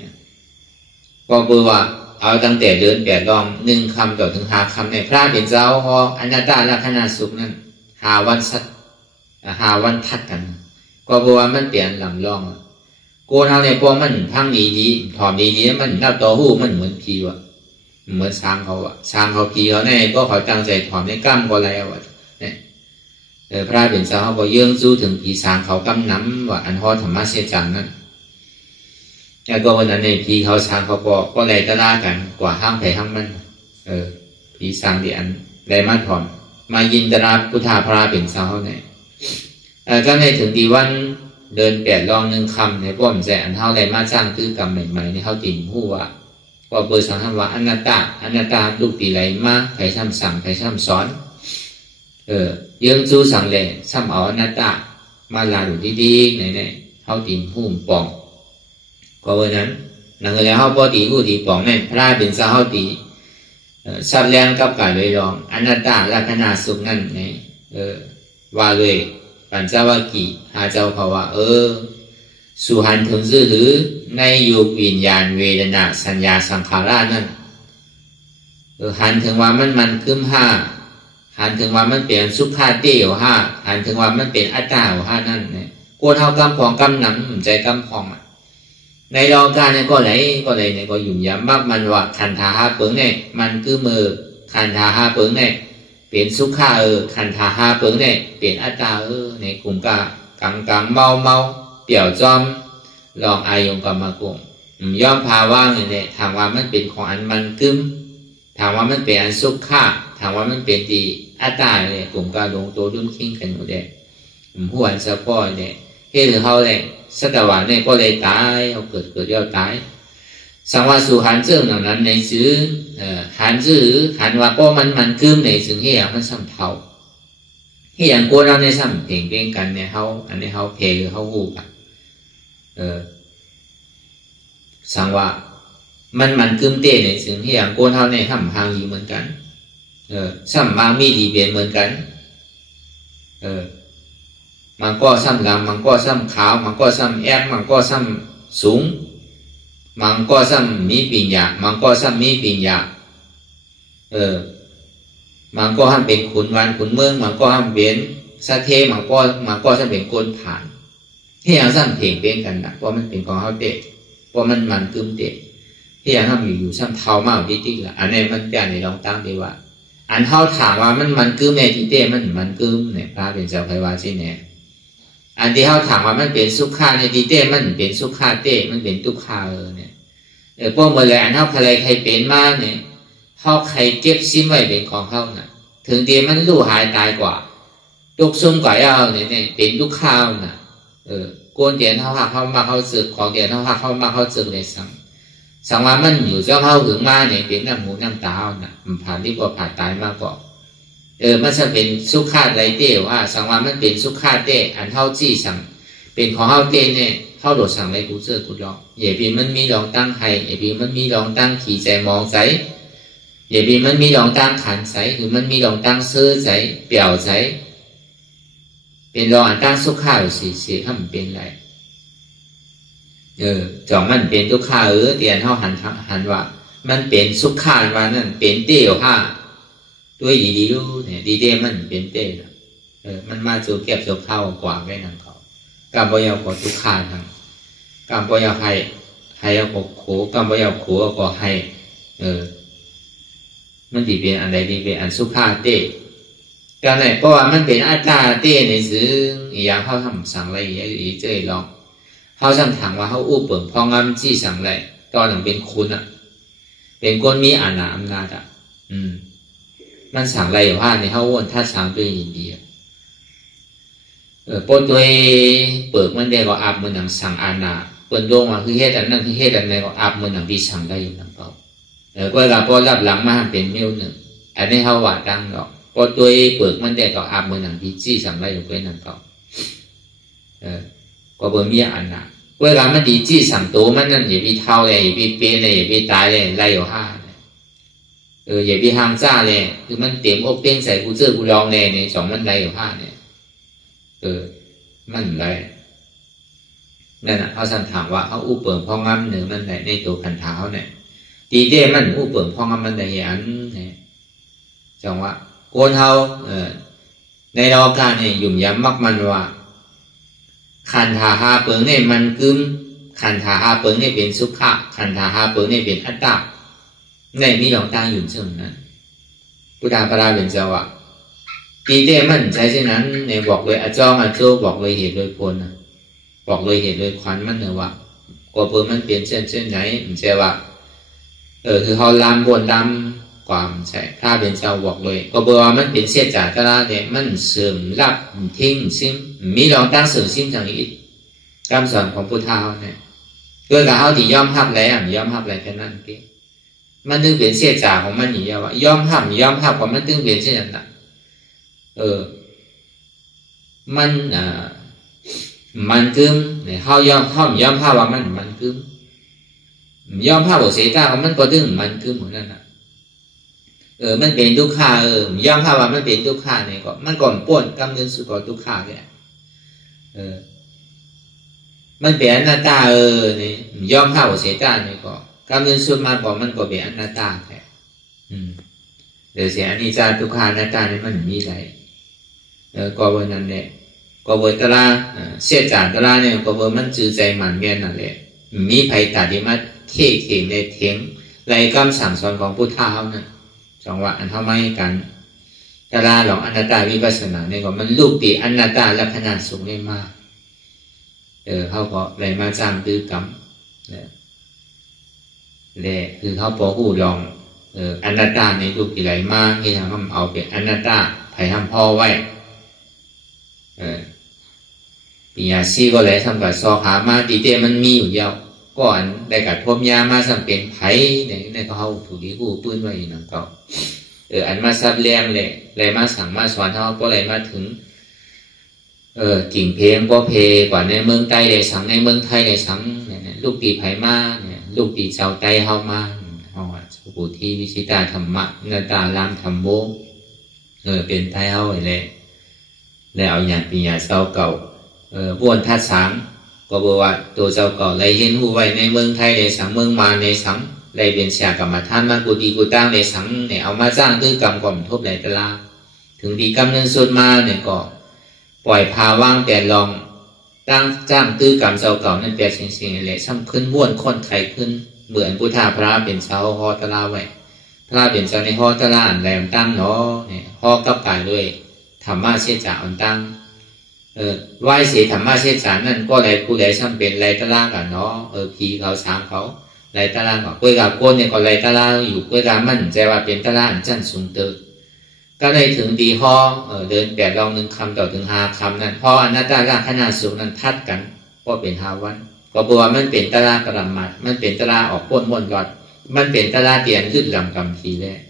ก็คือว่าเอาตั้งแต่เดือน8 รอง1 คำต่อถึง5 คำในพระเป็นเจ้าเขาอนัตตาลักษณะสุขนั่น5 วันสัต5 วันทัดกันก็เพราะว่ามันเปลี่ยนลำลองโกนเอาเนี่ยพวกมันพังดีถอมดีมันนับต่อหูมันเหมือนพีวะเหมือนช้างเขาอะช้างเขาพีเขาเนี่ยก็เขาตั้งใจถอมในกล้ามก็อะไรวะเนี่ยพระเป็นเจ้าเขาบอกเยื่องสู้ถึงพีช้างเขากำน้ำว่าอันห่อธรรมะเสียจังนั่นแล้วก็วันนั้นในพีเขาช้างเขาก็อะไรตะล่ากันกว่าห้างไผ่ห้างมันพีช้างที่อันไรมาถอมมายินตราพุทธาพระเป็นเจ้าเขาเนี่ยก็ในถึงดีวันเดิน8 รอง1 คำในพวกมันใจอันเท่าไรมาจ้างตื้อกรรมใหม่ๆในเขาติ่มผู้ว่าก็เปิดสังคำว่าอนัตตาลูกตีไรมาใครช่ำสั่งใครช่ำสอนยังจู้สั่งเลยช่ำเอาอนัตตามาลาดูดีๆในเขาติ่มผู้ปองก็วันนั้นนั่งเลยเขาปกติผู้ตีปองในพระเป็นเจ้าเขาตีสัตว์แรงกับกายเลยรองอนัตตาลักษณะสุขนั่นในว่าเลยปัญจวัคคีย์หาเจ้าเขาว่าสุหันถึงซื่อหรือในยุควิญญาณเวทนาสัญญาสังขารนั่นหันถึงว่ามันคืม5หันถึงว่ามันเป็นสุขะเตี้ยว5หันถึงว่ามันเป็นอัตตา5นั่นเนี่ยโกนเท่ากำพองกำหนังใจกำพองในรองการเนี่ยก็ไหนเนี่ยก็ยุ่งยากมากมันว่าขันธา5 เปิงเนี่ยมันคือมือขันธา5 เปิงเนี่ยเป็นสุขะขันธา5 เปิงเนี่ยเป็นอัตตาในกลุ่มกังเมาเปี่ยวจอมลองอายงกรรมกงย่อมพาว่างเนี่ยถามว่ามันเป็นของอันมันกึมถามว่ามันเป็นอันสุขะถามว่ามันเป็นดีอัตตาเนี่ยกลุ่มกาลงตัวดุ้นขิ้งกันหมดเลยผู้อันสะพ้อเนี่ยเฮ้ยเขาเลยสัตว์วันเนี่ยก็เลยตายเขาเกิดย่อตายสังวาสุหันเจ้าหนังนั้นในซื้อหันซื้อหันว่าก็มันกึมในซึ่งเฮียมันซ้ำเท่าเฮียกลัวเราในซ้ำเพ่งกันเนี่ยเขาอันนี้เขาเพเขาหูกันสังว่า มันกึมเต้ในสิ่งที่อย่างโกนเท่าในทำหางอยู่เหมือนกันซ้ำมามีดีเปลี่ยนเหมือนกันมันก็ซ้ำลำมันก็ซ้ำขาวมันก็ซ้ำแอบมันก็ซ้ำสูงมันก็ซ้ำมีปิญญามันก็ซ้ำมีปิญญามันก็ห้ามเป็นขุนวันขุนเมืองมันก็ห้ามเป็นสะเทมันก็ซ้ำเป็นโกนผ่านที่อย่างซ้ำเพ่งเป็นกันนะเพราะมันเป็นของเขาเตะเพราะมันกึมเตะที่อย่างห้ามอยู่ซ้ำเท้ามากดิ๊กๆละอันนี้มันเป็นในลองตั้งดีว่าอันเท้าถามว่ามันกึมในที่เตะมันกึมเนี่ยพระเป็นเจ้าไพวาสิเนี่ยอันที่เขาถามว่ามันเป็นสุขาในที่เต้มันเป็นสุขาเต้มันเป็นทุกขาเนี่ยพวกเมื่อไรอันเขาใครเป็นมาเนี่ยเขาใครเก็บซิมไว้เป็นของเขาน่ะถึงเดียมันรู้หายตายกว่าทุกซุ่มกว่าเอาเนี่ยเป็นทุกข้าวน่ะโกนเดียนเขาหักเขามาเขาสึกของเดียนเขาหักเขามาเขาสึกเลยสังว่ามันอยู่เจ้าเขาหึงมาเนี่ยเป็นน้ำหูน้ำตาน่ะมันผ่านที่กว่าผ่านตายมากกว่ามันจะเป็นสุขาไรเต้ว่าสังว่ามันเป็นสุขาเต้อันเท่าจี้สั่งเป็นของเท่าเต้เนี่ยเท่าโดดสั่งไรกูเจอกูลองอย่าพี่มันมีลองตั้งไห้อย่าพี่มันมีลองตั้งขี่ใจมองใจอย่าพี่มันมีลองตั้งขันใจหรือมันมีลองตั้งเสื้อใจเปี่ยวใจเป็นลองอันตั้งสุขาสีถ้ามันเป็นไรจองมันเป็นทุกข้าเตียนเท่าหันว่ามันเป็นสุขาว่านั่นเป็นเต้ห้าด้วยดีรู้เนี่ยดีเต้มันเป็นเต้มันมาจูเก็บจูเข้ากว่าไว้นั่งเขากำปยาขอทุกขาทางกำปยาให้เอาโขกำปยาโขก็ให้มันดีเป็นอันใดดีเป็นอันสุขาเต้การไหนเพราะว่ามันเป็นอัตตาเต้ในซึ่งอย่างเขาทำสั่งอะไรอย่างเจ๊ลองเขาสั่งถามว่าเขาอู้เปิ่งพองงำจี้สั่งอะไรตอนหลังเป็นคุณอ่ะเป็นคนมีอาณาจอ่ะมันสั่งอะไรอยู่ว่าในเขาวนท่าช้างด้วยยินดีปนตัวเปิดมันได้ก็อาบมันหนังสั่งอาณาปนดวงว่าคือเฮ็ดอันนั้นคือเฮ็ดอันนี้ก็อาบมันหนังที่สั่งได้อยู่นั่นเปล่าก็เราพอรับหลังมาเป็นมิ้วหนึ่งอันนี้เขาว่าดังหรอกปนตัวเปิดมันได้ก็อาบมันหนังที่จี้สั่งได้อยู่เป็นนั่นเปล่าก็บ่มีอาณาเวลามันดีจี้สั่งตัวมันนั่นอย่าไปเท่าเลยอย่าไปเป็นเลยอย่าไปตายเลยไล่อยู่ห้าอย่าไปห้ามจ้าเลยคือมันเต็มอกเต็มใส่กูเจอกูลองเลยเนี่ยสองมันไล่อยู่ห้าเนี่ยมันไรนั่นน่ะเขาสั่งถามว่าเขาอู้เปิ่งพองงำหนึ่งมันไหนในตัวขันเท้าเนี่ยตีเด้มันอู้เปิ่งพองงำมันไหนอันเนี่ยจังว่าโกนเท้าในรอการเนี่ยยุ่มย้ำมักมันว่าขันธาหาเปิงเนี่ยมันกึมขันธาหาเปิงเนี่ยเป็นสุขะขันธาหาเปิงเนี่ยเป็นอัตตาในมีหลงตาอยู่เช่นนั้นพุทธาปราเป็นเจ้าว่าตีเต้มันใช่เช่นนั้นในบอกเลยอาจองอาโจบอกเลยเหตุโดยผลบอกเลยเหตุโดยควันมันเนี่ยว่าก็เปิงมันเปลี่ยนเช่นไหนมันเจ้าว่าคือเขาลามบนดำความใช่ถ้าเป็นเจ้าบอกเลยก็เปิงว่ามันเป็นเสียจ่าตลาดเนี่ยมันเสื่อมรับทิ้งซิมมีลองตั้งเสื่อมซิมอย่างนี้คำสอนของพุทธาเนี่ยโดยการเขาที่ย่อมหับแล้วย่อมหับอะไรแค่นั้นเองมันตึงเปลี่ยนเสียจ่าของมันอย่างว่าย่อมหับของมันตึงเปลี่ยนเช่นนั้นมันกึมเนี่ยเขาย่อมหับว่ามันกึมย่อมหับว่าเสียจ่าของมันก็ตึงมันกึมเหมือนนั้นนะมันเป็นทุกข์ย่อมหับว่ามันเป็นทุกข์เนี่ยก็มันก่อนป่วนกำเนิดสุดก่อนทุกข์เนี่ยมันเป็นอนัตตาเนี่ยย่อมหับว่าเสียจ่าเนี่ยก็กำเนิดสุดมาก่อนมันก็เป็นอนัตตาแค่เดี๋ยวเสียอนิจจาทุกขาอนัตตาเนี่ยมันมีอะไรก็วันนั้นเนี่ยก็วันตลาเสียจ่าตลาเนี่ยก็วันมันจืดใจหมันแก่นั่นแหละมีภัยตัดที่มาเที่ยงในเถียงไรคำสั่งสอนของพุทธะเขาเนี่ยจังหวะอันเท่าไม่กันตลาหลงอนัตตาวิปัสสนาเนี่ยก็มันลูกปีอนัตตาลักษณะสูงได้มากเขาก็ไรมาจ้างตื้อกรรมเลยคือเขาพอหูลองอนัตตาในลูกปีไรมากที่ทำเอาเป็นอนัตตาไผ่ทำพ่อไว้ปียาซีก็เลยทำกับซอขามาตีเต้มันมีอยู่เดียวก่อนได้กับพมยามาสังเป็นไผ่ในเขาถูกที่กู้ปืนไว้นั่นก็อันมาซับแรงเลยมาสั่งมาสอนเขาก็เลยมาถึงกิ่งเพลงก็เพกว่าในเมืองใต้เลยสั่งในเมืองไทยเลยสั่งลูกปีไผ่มาเนี่ย ลูกตีเจ้าใจเฮามาเฮาสุที่วิชิตาธรรมะนาตาลามธรรมโมเป็นไทยเฮาเลยแล้วเอาอย่างปีญาเจ้าเก่าบ้วนทัดสังก็บอกว่าตัวเจ้าเก่าเลยเห็นหูไว้ในเมืองไทยในสังเมืองมาในสังเลยเป็นเสียกรรมฐานมากูดีกูตั้งในสังเนี่ยเอามาจ้างตื้อกรรมก่อมทบไหลตะลาถึงดีกรรมนั้นสุดมาเนี่ยก็ปล่อยพาว่างแต่ลองตั้งจ้างตื้อกรรมเจ้าเก่านั่นแปลสิ่งๆเลยซ้ำขึ้นบ้วนค้นไข่ขึ้นเหมือนพุทธาพระเป็นเจ้าฮอตะลาไว้พระเป็นเจ้าในฮอตะลาแหลมตั้งเนาะเนี่ยฮอกับกายด้วยธรรมะเสียจ่าอันตั้งไหวเสียธรรมะเสียจ่านั่นก็เลยผู้ใดซ้ำเป็นไรตะลากันเนาะผีเขาช้างเขาไรตะลาก็กุยกับโกนเนี่ยก็ไรตะลาอยู่กุยกับมั่นใจว่าเป็นตะลาอันจันสูงเติบก็ได้ถึงดีฮอเดินแปดลองหนึ่งคำต่อถึง5 คำนั้นพออนัตตาลาขนาดสูงนั้นทัดกันก็เป็น5 วันก็บอกว่ามันเป็นตะลากระมัดมันเป็นตะลาออกป้นม้วนรอดมันเป็นตะลาเตียนขึ้นลำกำทีแรก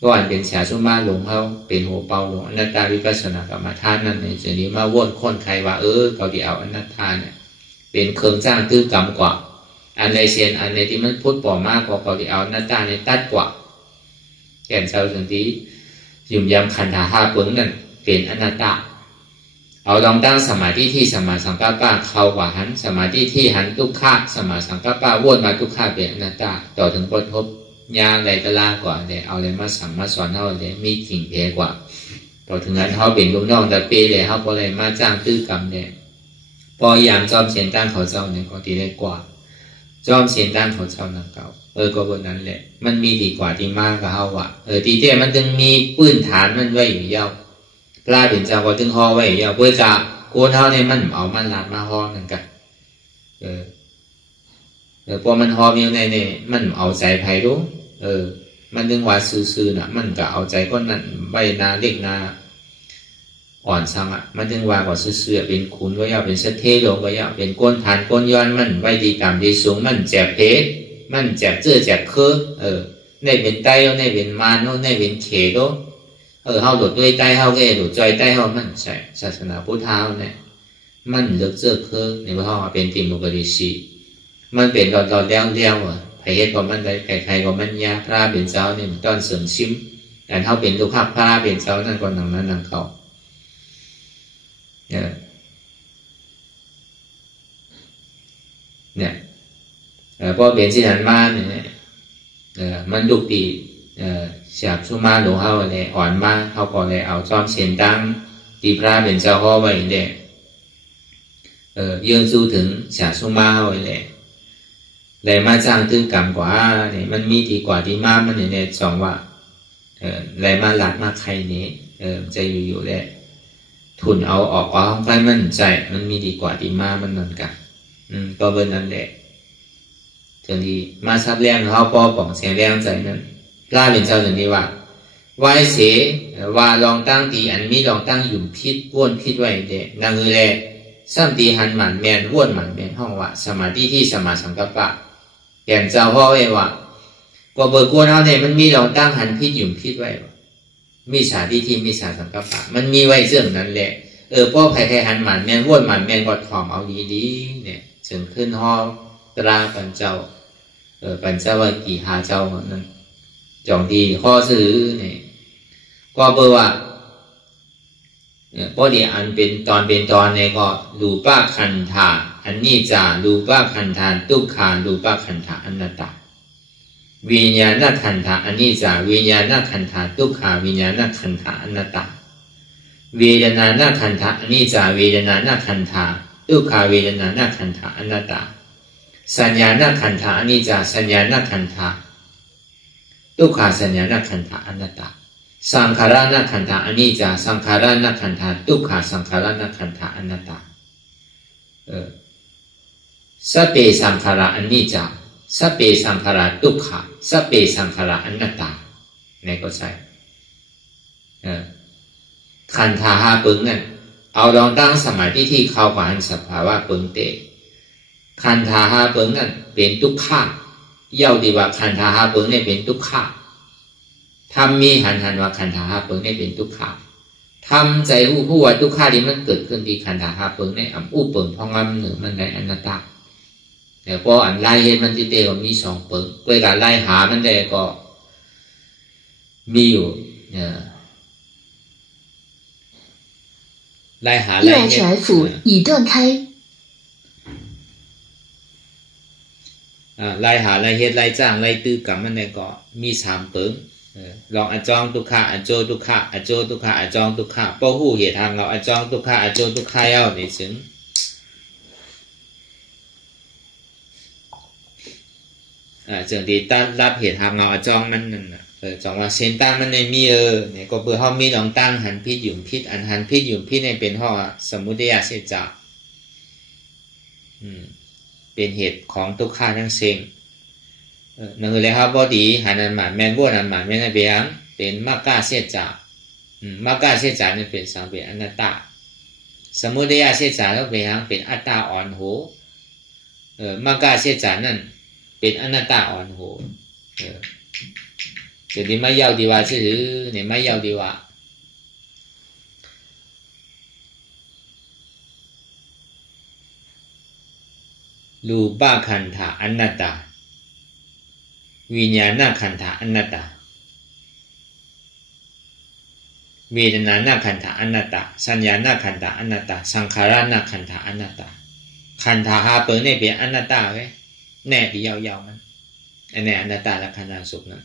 ก็อันเป็นเสียชุมาหลงเขาเป็นหัวเปาหลงอนัตตาวิปัสสนากรรมฐานนั่นในส่วนนี้มาว่นค้นใครว่าเขาที่เอาอนัตตาเนี่ยเป็นเครื่องจ้างตื้อกรรมกว่าอันในเสียนอันในที่มันพูดปอมากกว่าเขาที่เอาอนัตตาในตัดกว่าแก่นเจ้าสังทียุ่มยำขันธา5 ปึงนั่นเป็นอนัตตาเอาลองตั้งสมาธิที่สมาสังกัปปะเข้ากว่าหันสมาธิที่หันทุกข้าสมาสังกัปปะวนมาทุกข้าเป็นอนัตตาต่อถึงพ้นภพยาอะไรก็ลากว่าเลยเอาอะไรมาสั่งมาสอนเขาเลยมีสิ่งเพกว่าพอถึงนั้นเขาเป็นลูกน้องแต่ปีเลยเขาพออะไรมาจ้างตื้อกรรมเนี่ยพอยามจอมเสียนตั้งเขาเจ้าเนี่ยก็ตีได้กว่าจอมเสียนตั้งเขาเจ้านั่งเก่าก็บนนั้นแหละมันมีดีกว่าที่มากกับเขาว่ะทีเดียมันจึงมีปื้นฐานมันไว้อยู่ยาวปลาเป็นเจ้าก็ถึงห่อไว้อยู่ยาวเพื่อกะโกนเขาเนี่ยมันเอามันลาดมาห่อนั่นกันพอมันห่อมีในเนี่ยมันเอาใจไผ่รู้มันดึงว่าซื่อๆน่ะมันก็เอาใจก้นนั้นใบนาเล็กนาอ่อนสังอ่ะมันดึงว่าซื่อๆเป็นขุนก็ยาวเป็นเสเทโลก็ยาวเป็นก้นฐานก้นย้อนมันใบดีต่ำดีสูงมันแจกเพชรมันแจกเจื้อแจกเคือในเป็นไตในเป็นมานในเป็นเขโดเฮาหลุดด้วยไตเฮาก็หลุดจอยไตเฮามันใช่ศาสนาพุทธเฮาเนี่ยมันเลือกเจื้อเคือในว่าเฮาเป็นติมุกริชีมันเป็นหลอดๆแล้วอ่ะไผเฮ็ดก็มันได้ใครๆก็มันยาพระเป็นเจ้านี่มันต้อนเสริมชิมแต่เฮาเป็นลูกค้าพระเป็นเจ้านั่นก็นั่งนั้นนั่งเขาเนี่ยพอเป็นสิหันมาเนี่ยมันดุปีเสียบชุมาหลวงเขาเลยอ่อนมาเขาก็เลยเอาจอมเสียนตั้งตีพระเป็นเจ้าพ่อไว้เลยยื่นสู้ถึงเสียชุมาเขาเลยมาจ้างตื้อกรรมกว่าเนี่ยมันมีดีกว่าที่มามันเนี่ยสองว่าเลยมาหลักมาใครนี้จะอยู่เลยทุนเอาออกห้องไฟมันใจมันมีดีกว่าที่มามันนั่นกันก็เบอร์นั้นแหละจนที่มาซับแรงเขาปอป่องเสียงแรงใจนั้นกล้าเป็นเจ้าจนที่ว่าไว้เสว่าลองตั้งตีอันมีลองตั้งหยุ่มพิษว้วนพิษไว้เด็นางแลซ้ำตีหันหมันแมนว้วนหมันแมนห้องว่าสมาธิที่สมาสังกัปปะแก่นเจ้าพ่อไว้ว่าก็เบอร์กวนเขาเนี่ยมันมีลองตั้งหันพิษหยุ่มพิษไว้มีสาธิที่มีสาสังกัปปะมันมีไว้เรื่องนั้นแหละพ่อไผ่หันหมันแมนว้วนหมันแมนกอดถ่อมเอาดีๆเนี่ยจึงขึ้นห้องตราปัญเจ้าปัญเจ้าว่ากี่หาเจ้านั้นจองดีข้อซื้อเนี่ยก็เบอร์ว่าพอดีอันเป็นตอนเนี่ยก็รูปะขันธาอันนี้จะรูปะขันธาทุกขารูปะขันธาอนัตตาวิญญาณขันธาอันนี้จะวิญญาณขันธาทุกขาวิญญาณขันธาอนัตตาเวทนาขันธาอันนี้จะเวทนาขันธาทุกขาเวทนาขันธาอนัตตาสัญญาณขันธาอันนี้จะสัญญาณขันธาทุกขาสัญญาณขันธาอนัตตาสังขารขันธาอันนี้จะสังขารขันธาทุกขาสังขารขันธาอนัตตาสัพเพสังขารอันนี้จะสัพเพสังขารทุกขาสัพเพสังขารอนัตตาเนี่ยก็ใช่ขันธา5 ปึงนั่นเอาลองตั้งสมาธิที่เข้ากับอันสภาวะปึงเตขันธา5 ปึงนั่นเป็นทุกขาเย้าดีว่าขันธา5 ปึงเนี่ยเป็นทุกขาทำมีหันว่าขันธา5 ปึงเนี่ยเป็นทุกขาทำใจผู้ว่าทุกขาที่มันเกิดขึ้นที่ขันธา5 ปึงเนี่ยอุปเปิงทองงำเหนือมันในอนัตตา เพราะอันไล่เฮ็ดมันที่เตก็มี2เปิงเพื่อการไล่หามันได้ก็มีอยู่ไล่หาไล่เฮ็ด已断开ไล่หาไล่เฮ็ดไล่จ้างไล่ตื้อกรรมมันได้ก็มี3เปิงลองอจองทุกขะอโจทุกขะอโจทุกขะอจองทุกขะบ่ฮู้เหตุทางเราอจองทุกขะอโจทุกขะเอานี่ซึ่งจังที่ตัดรับเหตุทางเราอจองมันนั่นน่ะจังว่าเส้นตามันในมีเนี่ยก็เพื่อเฮามีลองตั้งหันพิษอยู่พิษอันหันพิษอยู่พิษในเป็นฮ้อสมุทัยเสจจะเป็นเหตุของทุกขะทั้งสิ้นนั่นคือเลยครับบ่ดีหันอันหมายแม่นบ่อันหมายแม่นเบียงเป็นมรรคเสจจะมรรคเสจจะนี่เป็นสังเป็นอนัตตาสมุทัยเสจจะแล้วเบียงเป็นอัตตาอ่อนโหมรรคเสจจะนั่นเป็นอนัตตาอ่อนโหเดี๋ยวนี้ไม่ยาวดีว่าชื่อเนี่ยไม่ยาวดีว่ารูปขันธะอนัตตาวิญญาณขันธะอนัตตาเวทนาขันธะอนัตตาสัญญาขันธะอนัตตาสังขารขันธะอนัตตาขันธะหาเปิดเนี่ยเป็นอนัตตาไว้แน่ดียาวๆมันอันนี้อนัตตาและขันธสุขนั้น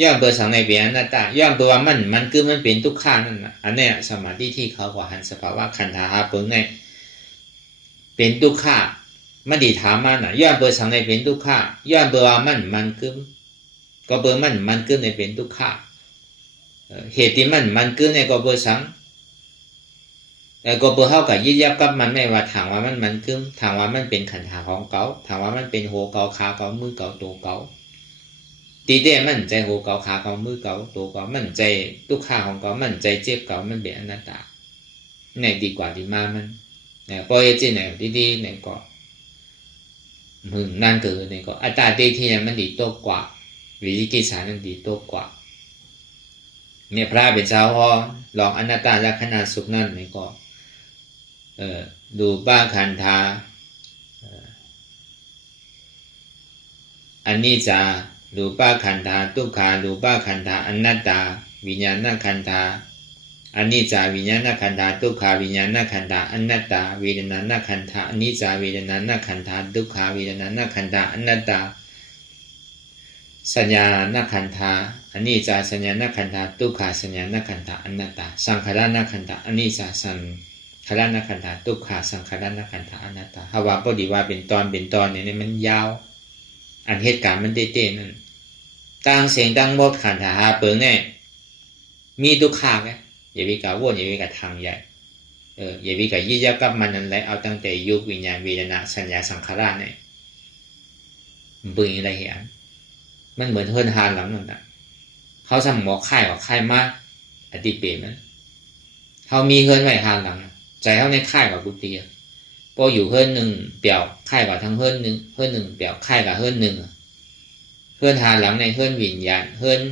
ย่อมเปิดสังในเป็นอนัตตาย่อมตัวมันคือมันเป็นทุกขังนั่นนะอันนี้สมาธิที่เขาว่าหันสภาวะขันธะหาเปิดเนี่ยเป็นทุกขังมันดีถามมันน่ะย้อนเปิดสังในเป็นทุกขะย้อนเปิดว่ามันคือก็เปิดมันคือในเป็นทุกขะเหตุที่มันคือในก็เปิดสังแต่ก็เปิดเท่ากับยึดยับกับมันไม่ว่าถามว่ามันคือถามว่ามันเป็นขันธ์ของเก่าถามว่ามันเป็นหัวเก่าขาเก่ามือเก่าตัวเก่าตีเต้มันใจหัวเก่าขาเก่ามือเก่าตัวเก่ามันใจทุกขะของเก่ามันใจเจ็บเก่ามันเป็นอนัตตาในดีกว่าดีมามันเนี่ยพอเอจิเนี่ยดีๆเนี่ยก็มึงนั่นคือเนี่ยก็อัตตาเตที่มันดีโตกว่าวิจิกิจสานั้นดีโตกว่าเนี่ยพระเป็นเจ้าพอลองอนัตตาลักษณะสุขนั่นเนี่ยก็ดูบ้าขันธาอันนี้จะดูบ้าขันธาทุกขาดูบ้าขันธาอนัตตาวิญญาณขันธาอันนี้จะวิญญาณขันธาทุกขาวิญญาณขันธาอนัตตาเวทนาขันธาอันนี้จะเวทนาขันธาทุกขาเวทนาขันธาอนัตตาสัญญาขันธาอันนี้จะสัญญาขันธาทุกขาสัญญาขันธาอนัตตาสังขารขันธาอันนี้จะสังขารขันธาทุกขาสังขารขันธาอนัตตาถ้าว่าพอดีว่าเป็นตอนเนี่ยมันยาวอันเหตุการณ์มันเต้ๆนั่นตั้งเสียงตั้งหมดขันธาเปิงเนี่ยมีทุกขาไหมอย่าวิกาวนอย่าวิกาทางใหญ่อย่าวิกายี่ยับกับมันนั่นแหละเอาตั้งแต่ยุควิญญาณเวทนาสัญญาสังขารเนี่ยบึงอะไรเหี้ยมันเหมือนเฮิร์นฮานหลังนั่นน่ะเขาสั่งหมอไข้ว่าไข้มากอติเปรมันเขามีเฮิร์นไว้ฮานหลังใจเขาในไข้กับกุฏิพออยู่เฮิร์นหนึ่งเปี่ยวไข้กับทั้งเฮิร์นหนึ่งเปี่ยวไข้กับเฮิร์นหนึ่งเฮิร์นฮานหลังในเฮิร์นวิญญาณเฮิร์น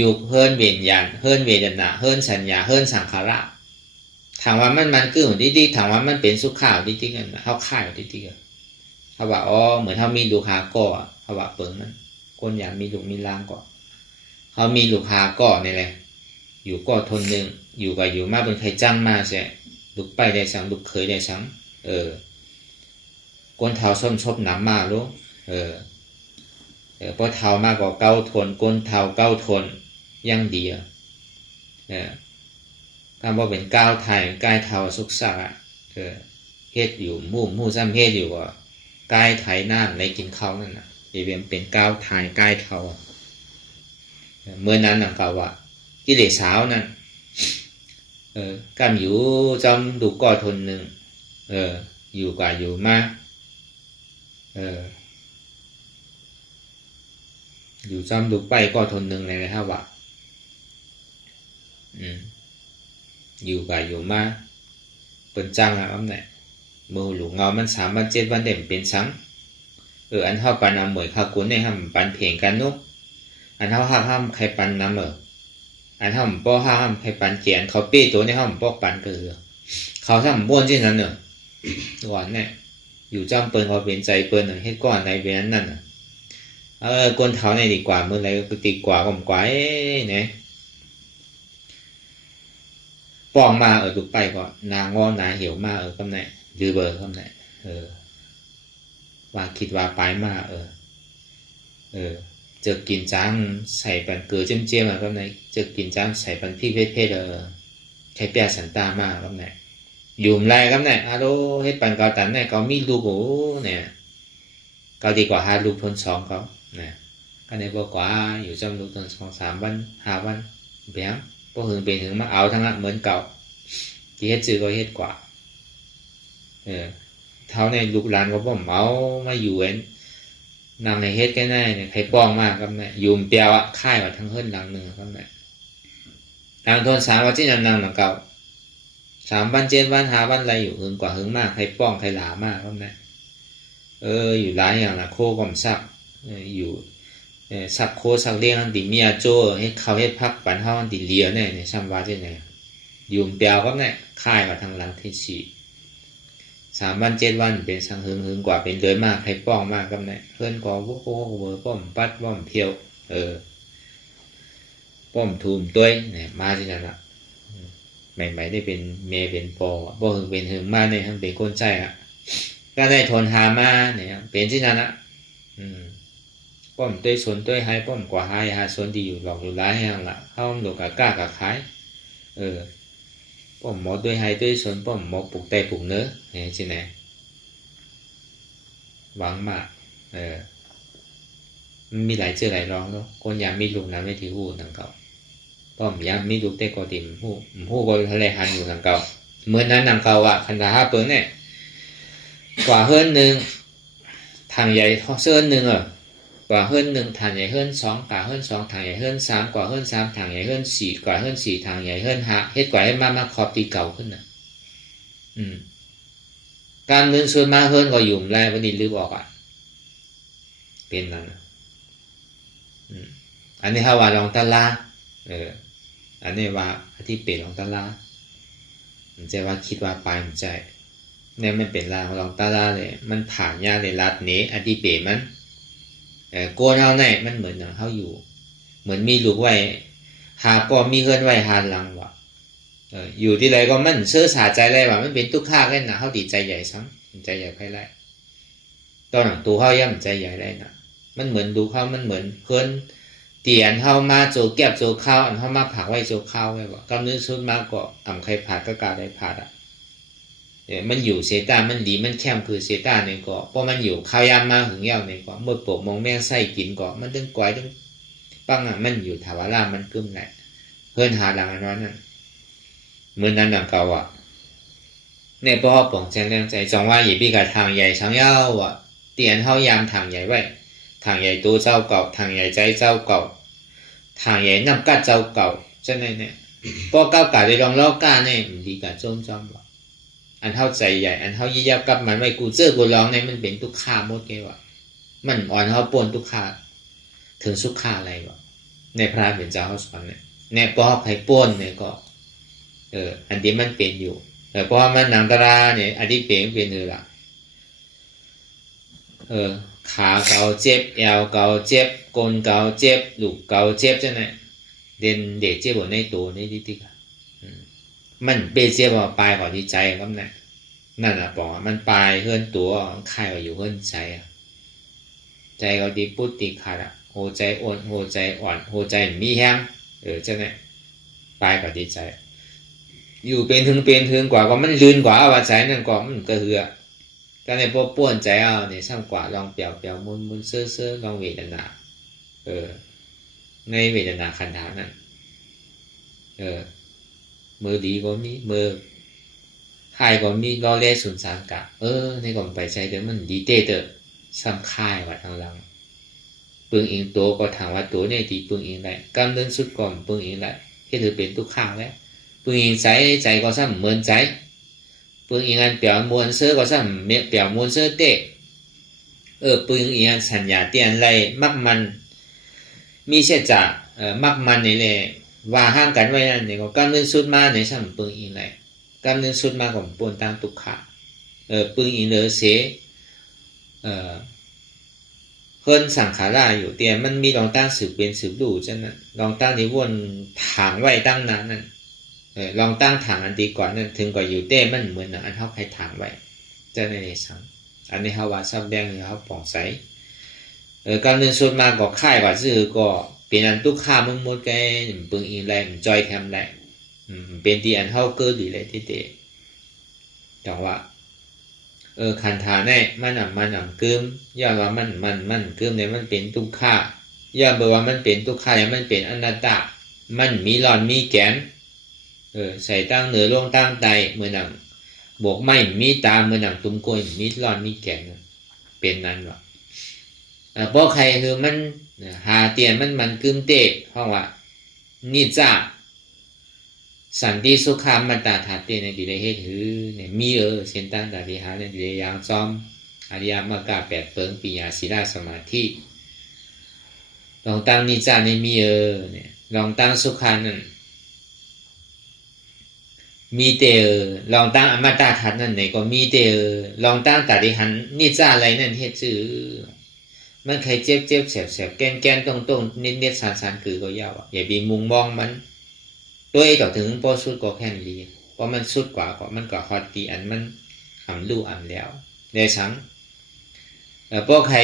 ยุคเฮิร์นวิญญาณเฮิร์นเวทนาเฮิร์นสัญญาเฮิร์นสังขารถามว่ามันคือของที่ถามว่ามันเป็นสุขข่าวที่กันเขาข่ายที่กันเขาว่าอ๋อเหมือนเขามีลูกค้าก่อเขาว่าเปิงมันคนอยากมีลูกมีล่างก่อเขามีลูกค้าก่อนี่แหละอยู่ก่อทนหนึ่งอยู่กับอยู่มากเป็นใครจ้างมาใช่ลูกไปได้สังลูกเคยได้สังก้นเท้าส้มชบหนำมาลูกพอเท้ามากกว่าเก้าทนก้นเท้าเก้าทนยังดีคำว่าเป็นก้าวไทยกายเท้าสุกสักเฮ็ดอยู่มู่ซ้ำเฮ็ดอยู่ว่ากายไทยน้ำในกินข้าวนั่นน่ะอีเวียนเป็นก้าวไทยกายเท้าเมื่อนั้นนะกล่าวว่ากิเลสสาวนั่นกำอยู่จำดูก่อทนหนึ่งอยู่กว่าอยู่มากอยู่จำดูไปก่อทนหนึ่งเลยนะครับว่าอยู่กว่าอยู่มากเป็นจังอะไรเนี่ยมือหลูเงามัน3 วัน 7 วันเด่นเป็นสังอันเท่าปันเอาเหมยข้ากุนเนี่ยห้ามปันเพียงกันนุ๊กอันเท่าห้ามใครปันน้ำอันเท่าป้อห้ามใครปันเกียนเขาปี้ตัวเนี่ยห้ามป้อปันเกลือเขาทำบ้วนที่นั้นหวันเนี่ย อยู่จำเปิ้นก็เป็นใจเปิ้นเฮ็ดก้อนในเวียนนั่นก้นเท้าในดีกว่าเมื่อไรก็ติดกว่าก็มกว่าเนี่ยป้องมาดูไปก็นางงอนาเหี่ยวมาก็ไหนยือเบอร์ก็ไหนว่าคิดว่าไปมาเจอกินจ้างใส่ปันเกลือเจียมๆก็ไหนเจอกินจ้างใส่ปันพี่เพศใช้เปียสันตามาก็ไหนอยู่ไรก็ไหนโลเฮ็ดปันเกาตันเนี่ยเขามีลูกโอ้เนี่ยเกาดีกว่า5 ลูกทน2เขาเนี่ยก็ในบอกว่าอยู่จำลูกทน2-3 วัน5 วันเบี้ยพอหึงเป็นหึงมาเอาทั้งละเหมือนเก่าที่เฮ็ดจือก็เฮ็ดกว่าเท่าในลูกหลานก็บ่เมามาอยู่เอ็นนางในเฮ็ดแค่ไหนเนี่ยใครป้องมากครับเนี่ยอยู่เปียวค่ายว่าทั้งเฮิรนหลังหนึ่งครับเนี่ยทางทน3 วันที่นางหลังเก่า3 วัน7 วัน5 วันอะไรอยู่หึงกว่าหึงมากใครป้องใครหลามากครับเนี่ยอยู่หลายอย่างละโคก่อมซักอยู่สักโคสักเลี้ยงดิเมียโจให้เขาให้พักปันเฮาดิเลียเนี่ยในซ้ำว่าที่ไหนอยู่เปียวครับเนี่ยค่ายว่าทางหลังที่3 วัน7 วันเป็นสังหึงกว่าเป็นเดือนมากใครป้องมากครับเนี่ยเพื่อนก็วุ้โว้เวอร์ป้อมปัดป้อมเพียวป้อมทูมตัวเนี่ยมาที่นั่นละใหม่ๆได้เป็นเมย์เป็นปอบ่หึงเป็นหึงมาเนี่ยทั้งเป็นคนใจก็ได้ทนหามาเนี่ยเป็นที่นั่นละป้อมตัวสนตัวให้ป้อมกว่าให้หาสนดีอยู่หลอกอยู่ร้ายอย่างละเข้าหลอกกล้ากับขายป้อมหมอตัวให้ตัวสนป้อมหมอปลุกใจปลุกเนื้อเนี่ยที่ไหนหวังมากมันมีหลายเชื่อหลายร้องเนาะคนอยากมีลูกนั้นไม่ที่หูทางเก่าป้อมอยากมีลูกแต่ก็ติ่มหูก็ทะเลหันอยู่ทางเก่าเมื่อนั้นทางเก่าคันดา5 เปิ้งเนี่ยกว่าเฮิรน1ทางใหญ่เสื้อ1กว่าเฮิรน1ทางใหญ่เฮิรน2กว่าเฮิรน2ทางใหญ่เฮิรน3กว่าเฮิรน3ทางใหญ่เฮิรน4กว่าเฮิรน4ทางใหญ่เฮิรน5เฮ็ดกว่าให้มาขอบตีเก่าขึ้นน่ะการเมืองส่วนมาเฮิรนก็อยู่แลวันนี้ลืมออกเป็นนั้นอันนี้เขาว่าลองตะลาอันนี้ว่าที่เป็นลองตะลามันจะว่าคิดว่าปลายมันใจเนี่ยมันเป็นลาลองตาลาเลยมันผ่านยาเลยรัดนี้อดีเปมันโกนเฮาไหนมันเหมือนอย่างเฮาอยู่เหมือนมีลูกไว้หาก็มีเฮือนไว้หาหลังว่ะอยู่ที่ไรก็มันเชื่อสาใจไรว่ะมันเป็นทุกข์ข้าแค่น่ะเฮาดีใจใหญ่ซ้ำใจใหญ่ไพ่ไรตอนหลังตัวเฮาย่ำใจใหญ่ไรน่ะมันเหมือนดูเขามันเหมือนเฮือนเตียนเฮามาโจแก็บโจข้าวอันเฮามาผักไว้โจข้าวไว้ว่ะกำนึกสุดมากก็อ่ำใครผาดก็กาได้ผาดมันอยู่เซตามันดีมันแคมคือเซตาเนี่ยก็เพราะมันอยู่ข้าวยามมาหึงเย้าเนี่ยก็เมื่อปกมองแม่งไส้กินก็มันตึงก๋วยตึงปังมันอยู่ถาวรามันกึ้มแหละเพื่อนหาหลังอันนั้นเหมือนนั้นหลังเก่าเนี่ยพอป่องแจงแรงใจจองว่าหยีพี่กับทางใหญ่ช้างเย้าเตียนเฮายามทางใหญ่ไว้ทางใหญ่ตัวเจ้าเก่าทางใหญ่ใจเจ้าเก่าทางใหญ่น้ำกัดเจ้าเก่าใช่ไหมเนี่ยพอเก้ากาได้ลองล้อกาเนี่ยดีกับจอมอันเท่าใจใหญ่อันเท่ายิ่งยับกับมันไว้กูเจอกูร้องเนี่ยมันเป็นทุกข้าหมดแกวะมันอ่อนเท่าปนทุกข้าถึงสุขข้าอะไรวะในพระเป็นเจ้าเขาสอนเนี่ยพอใครป้นเนี่ยก็อันที่มันเป็นอยู่แต่พอมันหนังตาราเนี่ยอันที่เป็นละขาเกาเจ็บเอวเกาเจ็บก้นเกาเจ็บลูกเกาเจ็บใช่ไหมเด่นเด็ดเจ็บหมดในตัวนี่ที่มันเปเสียบ่ปลายกว่าที่ใจครับเนี่ยนั่นบอกมันปลายเฮือนตัวค่ายว่าอยู่เฮือนใจใจก็ดีปุ๊ดตีขาดโหใจอ่อนโหใจอ่อนโหใจมีแห้งใช่ไหมปลายกว่าที่ใจอยู่เป็นถึงกว่าก็มันลื่นกว่าว่าใจนั่นก็มันก็เหือก็ในพวกป้วนใจเนี่ยสร้างกว่าลองเปียวมุนเสื้อลองเวทนาในเวทนาขันธ์นั้นมือดีก็มีมือหายก็มีรอเล่สุนสารกะในก่อนไปใช้เดี๋ยวมันดีเตอร์ซ้ำค่ายว่าทางหลังปึงอิงตัวก็ถามว่าตัวเนี่ยตีปึงอิงได้กำเนิดสุดก่อนปึงอิงได้ที่ถือเป็นทุกข้างแล้วปึงอิงใจก็ซ้ำเหมือนใจปึงอิงอันเปียวมวลเสื้อก็ซ้ำเปียวมวลเสื้อเตะปึงอิงอันสัญญาเตียนไรมักมันมีเช่นจะมักมันนี่เลยว่าห้างกันไว้นั่นเนี่ยก็กำเนิดสุดมาในซ้ำปึงอิงไรกำเนิดสุดมาของปนตามตุกขาปึงอิงเหลือเส เพิ่นสังขาราอยู่เตียมันมีลองตั้งสืบเป็นสืบลู่ฉะนั้นลองตั้งที่วนถางไว้ตั้งนั้นนั่นลองตั้งถางอันดีก่อนนั่นถึงกว่าอยู่เต้มันเหมือนอันเท่าใครถางไว้จะในสังอันนี้เขาว่าซับแดงหรือเขาป่องใสการเดินสุดมาก็ค่ายว่าซื่อก็เป็นอันตุกข้ามึงหมดแกปึงอีแรงจอยแคมแรงเป็นที่อันเท่าเกิดดีเลยที่เตะจังว่าขันธาแน่มันกึมย่อว่ามันกึมเนี่ยมันเป็นตุกข้าย่อบอกว่ามันเป็นตุกข้าเนี่ยมันเป็นอนัตตามันมีหลอนมีแกนใส่ตั้งเหนือลงตั้งใตเมื่อหนังบวกไม่มีตาเมื่อหนังตุ้มโกยมีหลอนมีแกนเป็นนั้นวะเพราะใครคือมันหาเตียนมันกึมเตะเพราะว่านิจาสันติสุขามันตาถาเตในดิเลเหตุหือเนี่ยมีเส้นตั้งตาดิหาในดิเลยางซ้อมอริยมรรคแปดเปิงปิญญาศีลสมาธิลองตั้งนิจาในมีเนี่ยลองตั้งสุขานั่นมีเตลองตั้งอมตะทัดนั่นไหนก็มีเตลองตั้งตาดิหันนิจาอะไรนั่นเหตุจื้อมันใครเจ็บแสบแกนตรงนิดสานคือก็ยาวอย่าบีมุงมองมันตัวต่อถึงพอสุดก็แค่นี้เพราะมันสุดกว่าก็มันก็ฮอตตีอันมันอ่ำลู่อ่ำแล้วได้สังเพราะใคร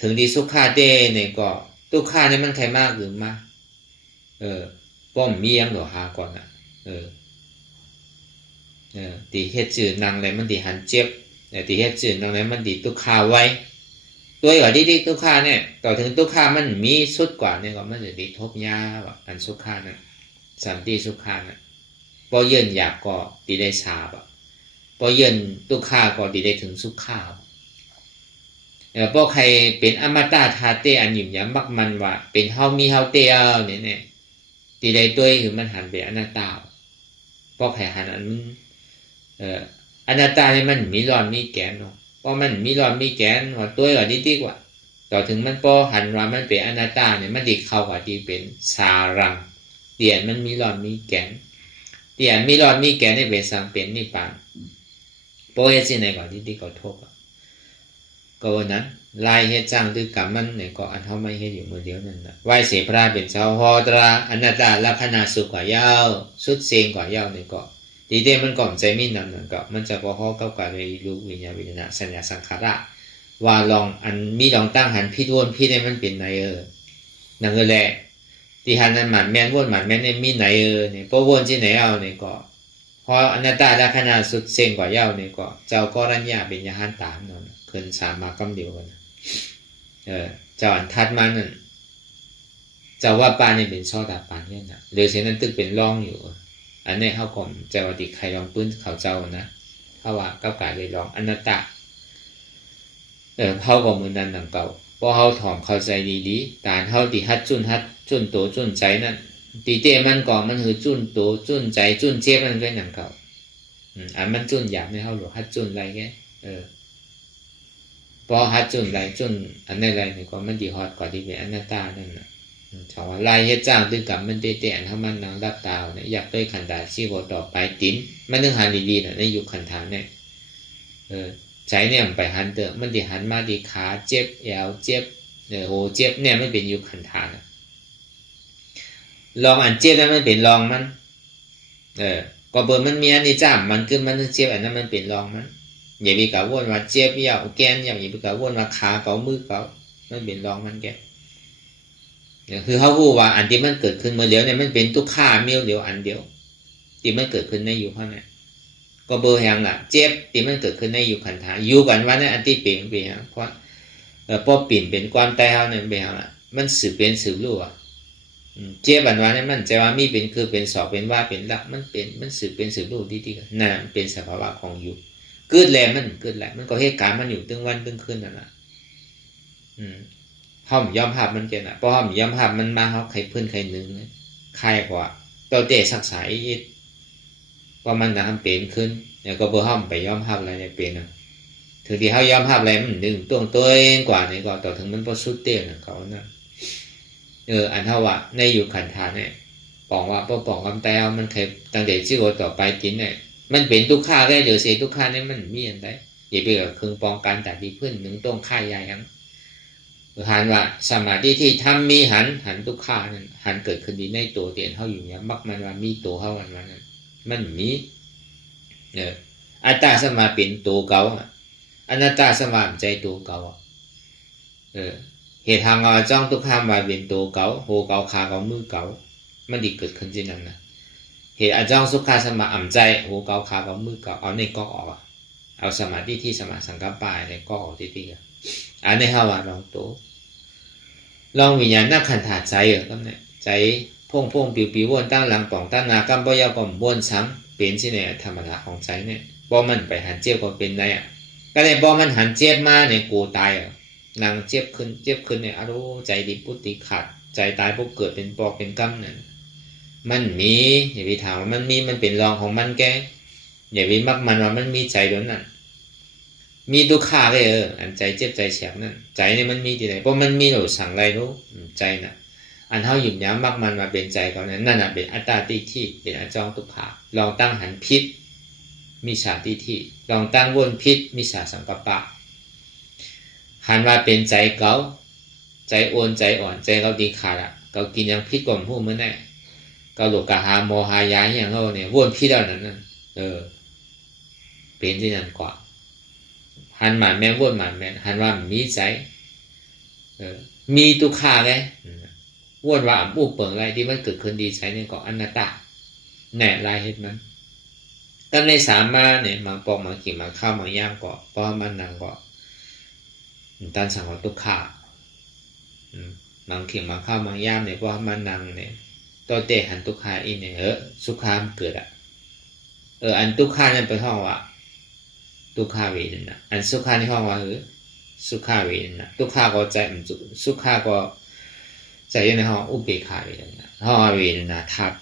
ถึงดีสุขาเต้เนี่ยก็ตุกขาเนี่ยมันใครมากหรือมากป้อมมียังหรอหาก่อนอ่ะตีเฮ็ดจืดนางอะไรมันตีหันเจ็บแต่ตีเฮ็ดจืดนางอะไรมันตีตุกขาไว้ตัวก่อนดีตุกขาเนี่ยต่อถึงตุกขามันมีสุดกว่าเนี่ยก็มันจะดีทบยาแบบอันสุขานั่นสันติสุขาน่ะพอเยินอยากก็ตีได้ชาบพอเยินตุกขาก็ตีได้ถึงสุขาพอใครเป็นอมตะธาเตอันหยิ่มย้ำบักมันว่าเป็นเฮามีเฮาเตเนี่ยตีได้ตัวคือมันหันเป็นอนัตตาพอใครหันอันมันอนัตตาเนี่ยมันมีรอนมีแกนเนาะเพราะมันมีรอนมีแกนว่าตัวก็ดีกว่าต่อถึงมันพอหันว่ามันเป็นอนัตตาเนี่ยมันดีเข้ากว่าที่เป็นสารังเตียนมันมีรอนมีแกนเตียนมีรอนมีแกนในเป็นสังเป็นนิพพานโปรเฮสิในก่อนที่เขาทบก็วันนั้นลายเฮ็ดจ้างด้วยกรรมมันเนี่ยก็อันเท่าไม่เฮ็ดอยู่มือเดียวนั่นนะไหวเสพราเป็นเจ้าฮอตราอนัตตาลักษณะสุขกว่ายาวสุดเซงกว่ายาวเนี่ยก็ดีเดมันก่อนใจมินนั่นก็มันจะพอเข้ากับเลยรู้วิญญาณสัญญาสังขารว่าลองอันมีลองตั้งหันพิดวนพิดให้มันเป็นไงนั่นก็แหละที่หันนั้นหมันแม่นวนหมันแม่นเนี่ยมีไหนเนี่ยพอวนที่ไหนเอาเนี่ยก็พออนัตตาลักษณะสุดเซงกว่ายาวเนี่ยก็เจ้าก็รัญญาเป็นยาหันตามนั่นเพิ่นสามมากำเดียวกันเจ้าอันทัดมานั่นเจ้าว่าปานนี่เป็นช่อดาปานเนี่ยนะหรือเช่นนั้นตึกเป็นร่องอยู่อันนี้เขาก่อนเจ้าติใครลองปื้นเขาเจ้านะเขาว่าก้าวไก่เลยลองอนัตตาเขาก็มือนั้นดังเก่าเพราะเขาถ่อมเข้าใจดีๆการเขาติฮัดจุนโตจุนใจนั่นตีเต้มันก่อนมันคือจุนโตจุนใจจุนเจ็บมันก็ดังเก่าอันมันจุนหยาบไม่เขาหรอกฮัดจุนอะไรแกพอฮัดจุนไรจุนอันนั้นไรนี่ก็มันดีฮอดกว่าที่เป็นอนัตตานั่นนะชาวไล่เฮ็ดจ้างตึงกับมันเตะๆถ้ามันนางรับตาเนี่ยอยากได้ขันดาชีวต่อไปติ้นมันนึงหันดีๆน่ะในยุคขันฐานเนี่ยใจเนี่ยมันไปหันเตอมันดีหันมาดีขาเจ็บแอวเจ็บโหเจ็บเนี่ยมันเป็นยุคขันฐานลองอันเจ็บนั้นมันเป็นลองมันก็เบอร์มันมีอันนี้จ้ามมันคือมันเจ็บอันนั้นมันเป็นลองมันอย่าไปกะวนว่าเจ็บยาวแกนอย่าไปกะวนว่าขาเกามือเกามันเป็นรองมันแกคือเขาพูดว่าอันที่มันเกิดขึ้นเมื่อเดียวเนี่ยมันเป็นทุกข้าเมียวเดียวอันเดียวที่มันเกิดขึ้นในอยู่ข้างในก็เบอร์แหงล่ะเจ็บที่มันเกิดขึ้นในอยู่ขันธาอยู่กันว่าเนี่ยอันที่เปลี่ยนไปฮะเพราะพอปิ่นเป็นความตายเขาเนี่ยไปฮะมันสืบเป็นสืบรู้เจ็บอันว่าเนี่ยมันจะว่ามีเป็นคือเป็นสอบเป็นว่าเป็นละมันสืบเป็นสืบรู้ที่นั่นเป็นสภาวะของอยู่เกิดแหละมันก็เหตุการณ์มันอยู่ตึงวันตึงคืนนั่นแหละห้อมย่อมภาพมันเจนเพราะห้อมย่อมภาพมันมาเขาใครเพื่อนใครหนึ่งใครกว่าตัวเตะสักสายว่ามันจะทำเป็นขึ้นเนี่ยก็เบอร์ห้อมไปย่อมภาพอะไรเนี่ยเป็นถึงที่เขาย่อมภาพอะไรมันดึงตัวเองกว่าเนี่ยก็ต่อถึงมันพอสุดเตี้ยนะเขานะอันเท่าว่าในอยู่ขันธาเนี่ยปองว่าพอปองคำแต้วมันเคยตั้งแต่ชื่อต่อไปกินเนี่ยมันเป็นทุกข้าได้เดี๋ยวเสียทุกข้าเนี่ยมันมีอันใด อย่าไปกับเครื่องป้องกันแต่ดีพื้นหนึ่งต้องค่ายใหญ่ยังหันว่าสมาธิที่ทำมีหันทุกข้านั้นหันเกิดขึ้นดีในตัวเตียนเขาอยู่เนี่ยมักมันว่ามีตัวเขามันมีอัตตาสมาเป็นตัวเก่าอนัตตาสมาใจตัวเก่าเหตุทางจ้องทุกข้ามว่าเป็นตัวเก่าโหเก่าขาเก่ามือเก่ามันดีเกิดขึ้นจริงนะเหตุจ้องสุขาสมาใจโหเก่าขาเก่ามือเก่าเอาในก็ออกเอาสมาธิที่สมาสังกัปปะในก็ออกที่อันนี้เขาว่าลองตัวลองวิญญาณนักขันถาใจก็เนี่ยใจพ่งปิววนตั้งหลังป่องตั้งนากัมปยาก็วนซ้ำเป็นที่เนี่ยธรรมดาของใจเนี่ยบ่มันไปหันเจี๊ยบก็เป็นได้ก็เลยบ่มันหันเจี๊ยบมาเนี่ยกูตายนางเจี๊ยบขึ้นเนี่ยอารมณ์ใจดิปุติขาดใจตายพวกเกิดเป็นปอกเป็นกัมเนี่ยมันมีอย่าไปถามว่ามันมีมันเป็นรองของมันแกอย่าไปมักมันว่ามันมีใจโดนนั่นมีทุกขาเลยอันใจเจ็บใจแฉบนั่นใจเนี่ยมันมีที่ไหนเพราะมันมีหนูสั่งอะไรรู้ใจน่ะอันเท่าหยิบย้ำมักมันมาเป็นใจเขาเนี่ยนั่นน่ะเป็นอัตตาทิฏฐิเป็นอจองทุกขาลองตั้งหันพิษมิจฉาทิฏฐิลองตั้งวนพิษมิจฉาสังกัปปะหันว่าเป็นใจเก่าใจโอนใจอ่อนใจเขาดีขาดเขากินยังพิษก่อนพูดเมื่อไหร่เขาหลกกะหาโมหายาอย่างเขาเนี่ยวนพิษแล้วนั่นเป็นที่นั่นกว่าหันหมันแม่นวนหมันแม่นหันว่ามีใจมีทุกขาไงวนว่าอุปเปิงอะไรที่มันเกิดขึ้นดีใจเนี่ยก็อนัตตาแน่ลายเห็นมันตั้งในสามมาเนี่ยมาปอกมาขี่มาข้าวมาย่างก็เพราะมันนางก็ตันสั่งว่าทุกขาบางเขียงมาข้าวมาย่างเนี่ยเพราะมันนางเนี่ยตัวเตะหันทุกขาอีเนี่ยสุขามเกิดอันทุกขานั่นเป็นห้องว่าทุกขาเวทนาอันสุขาในห้องว่าสุขาเวทนาทุกขาก็ใจสุขาก็ใจในห้องอุเบกขาเวทนาห้องเวทนาทับ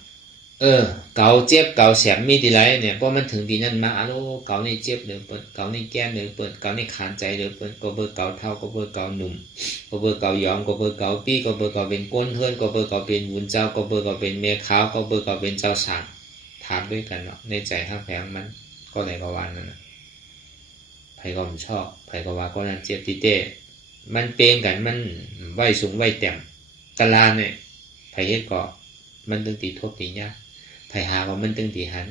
เกาเจ็บเกาแสบมีดีไรเนี่ยเพราะมันถึงดีนั่นมาโลเกาในเจ็บเลยเปิดเกาในแก้มเลยเปิดเกาในขานใจเลยเปิดก็เบอร์เกาเท้าก็เบอร์เกาหนุ่มก็เบอร์เกายอมก็เบอร์เกาปี้ก็เบอร์เกาเป็นก้นเฮือนก็เบอร์เกาเป็นวุ้นเจ้าก็เบอร์เกาเป็นเมียขาวก็เบอร์เกาเป็นเจ้าสารถามด้วยกันเนาะในใจข้างแผงมันก็ไหนก็วานนั่นไผก็ชอบไผก็ว่าก็นั่นเจ็บตีเต้มันเปงกันมันไหวสูงไหวแต้มตะลาเนี่ยไผเฮ็ดก็มันตึงตีทบตียากไผหาว่ามันตึงตีหัน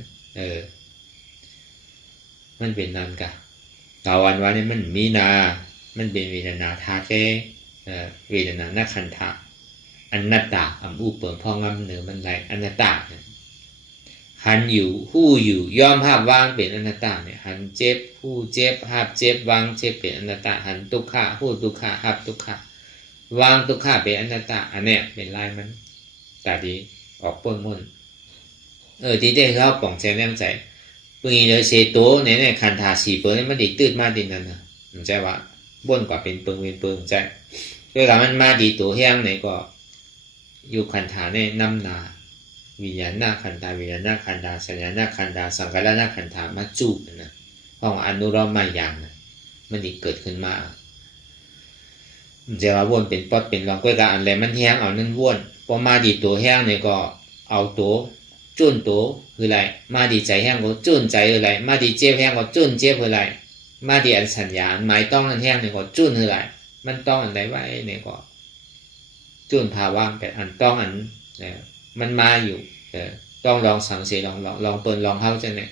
มันเป็นนั่นกะตาวันว่านี่มันมีนามันเป็นเวทนาธาเตเวทนานักขันธะอนัตตาอุปเปิงพองำเหนือมันไรอนัตตาหันอยู่ผู้อยู่ย่อมห้ามวางเป็นอนัตตาเนี่ยหันเจ็บผู้เจ็บห้ามเจ็บวางเจ็บเป็นอนัตตาหันทุกขาผู้ทุกขาห้ามทุกขาวางทุกขาเป็นอนัตตาอันเนี้ยเป็นลายมันตาดีออกป้นมุ่นที่ได้เขาป่องแจงแรงใจปึงอีเดเชโตเนี่ยคันธาสีเปิงมันดีตืดมาดินนั่นนะมันใจว่าบ่นกว่าเป็นเปิงใจด้วยการมันมาดีตัวแห้งเนี่ยก็อยู่คันธาเนี่ยนำนาวิญญาณนาคันธาวิญญาณนาคันธาสัญญานาคันธาสังขารนาคันธามาจูบนะห้องอนุรมมาอย่างนะมันดีเกิดขึ้นมามันจะว่าวนเป็นป๊อดเป็นรองก้อยกับอันไรมันแห้งเอานั่นวนพอมาดีตัวแห้งเนี่ยก็เอาตัวจุนตัวคืออะไรมาดีใจแห้งก็จุนใจคืออะไรมาดีเจ็บแห้งก็จุนเจ็บคืออะไรมาดีอันสัญญาหมายต้องนั่นแห้งเนี่ยก็จุนคืออะไรมันต้องอันใดไว้เนี่ยก็จุนภาวะแต่อันต้องอันมันมาอยู่ต้องลองสังเกตลองเปิดลองเข้าจะเนี่ย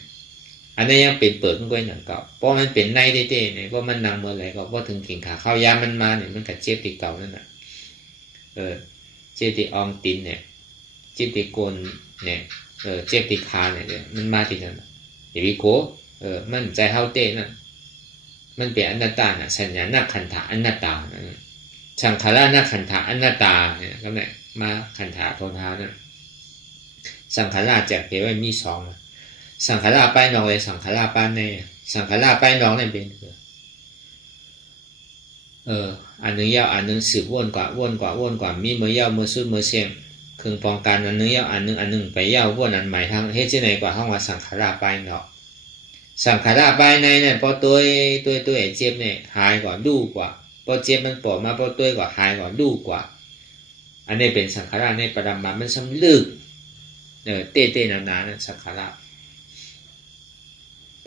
อันนี้ยังเป็นเปิดมันก็อย่างเก่าเพราะมันเป็นในเต้ๆเนี่ยเพราะมันนางเมื่อไรก็เพราะถึงกิ่งขาเข้ายามันมาเนี่ยมันกับเจ็บติดเก่านั่นแหละเจ็บติดอองตินเนี่ยเจ็บติดโกนเนี่ยเจ็บติดขาเนี่ยมันมาติดนั่นอย่าวิโก้มันใจเข้าเต้นั่นมันเป็นอนัตตาน่ะสัญญานักขันธะอนัตตาสังขารนักขันธะอนัตตาเนี่ยก็เนี่ยมาขันธะโทธานั่นสังขารแจกเปรียบไว้มีสองสังขารป้ายน้องเลยสังขารป้ายในสังขารป้ายน้องเนี่ยเป็นอันนึงยาวอันนึงสืบวนกว่ามีเมื่อยาวเมื่อสุดเมื่อเสียงเครื่องป้องกันอันนึงยาวอันนึงไปยาววนอันใหม่ทางเฮ็ดที่ไหนกว่าห้องว่าสังขารป้ายเนาะสังขารป้ายในเนี่ยพอตัวเจ็บเนี่ยหายก่อนดูกว่าพอเจ็บมันปอดมาพอตัวก่อนหายก่อนดูกว่าอันนี้เป็นสังขารในประดามมันสำลึกเต้ๆหนาๆนั่นสังขาร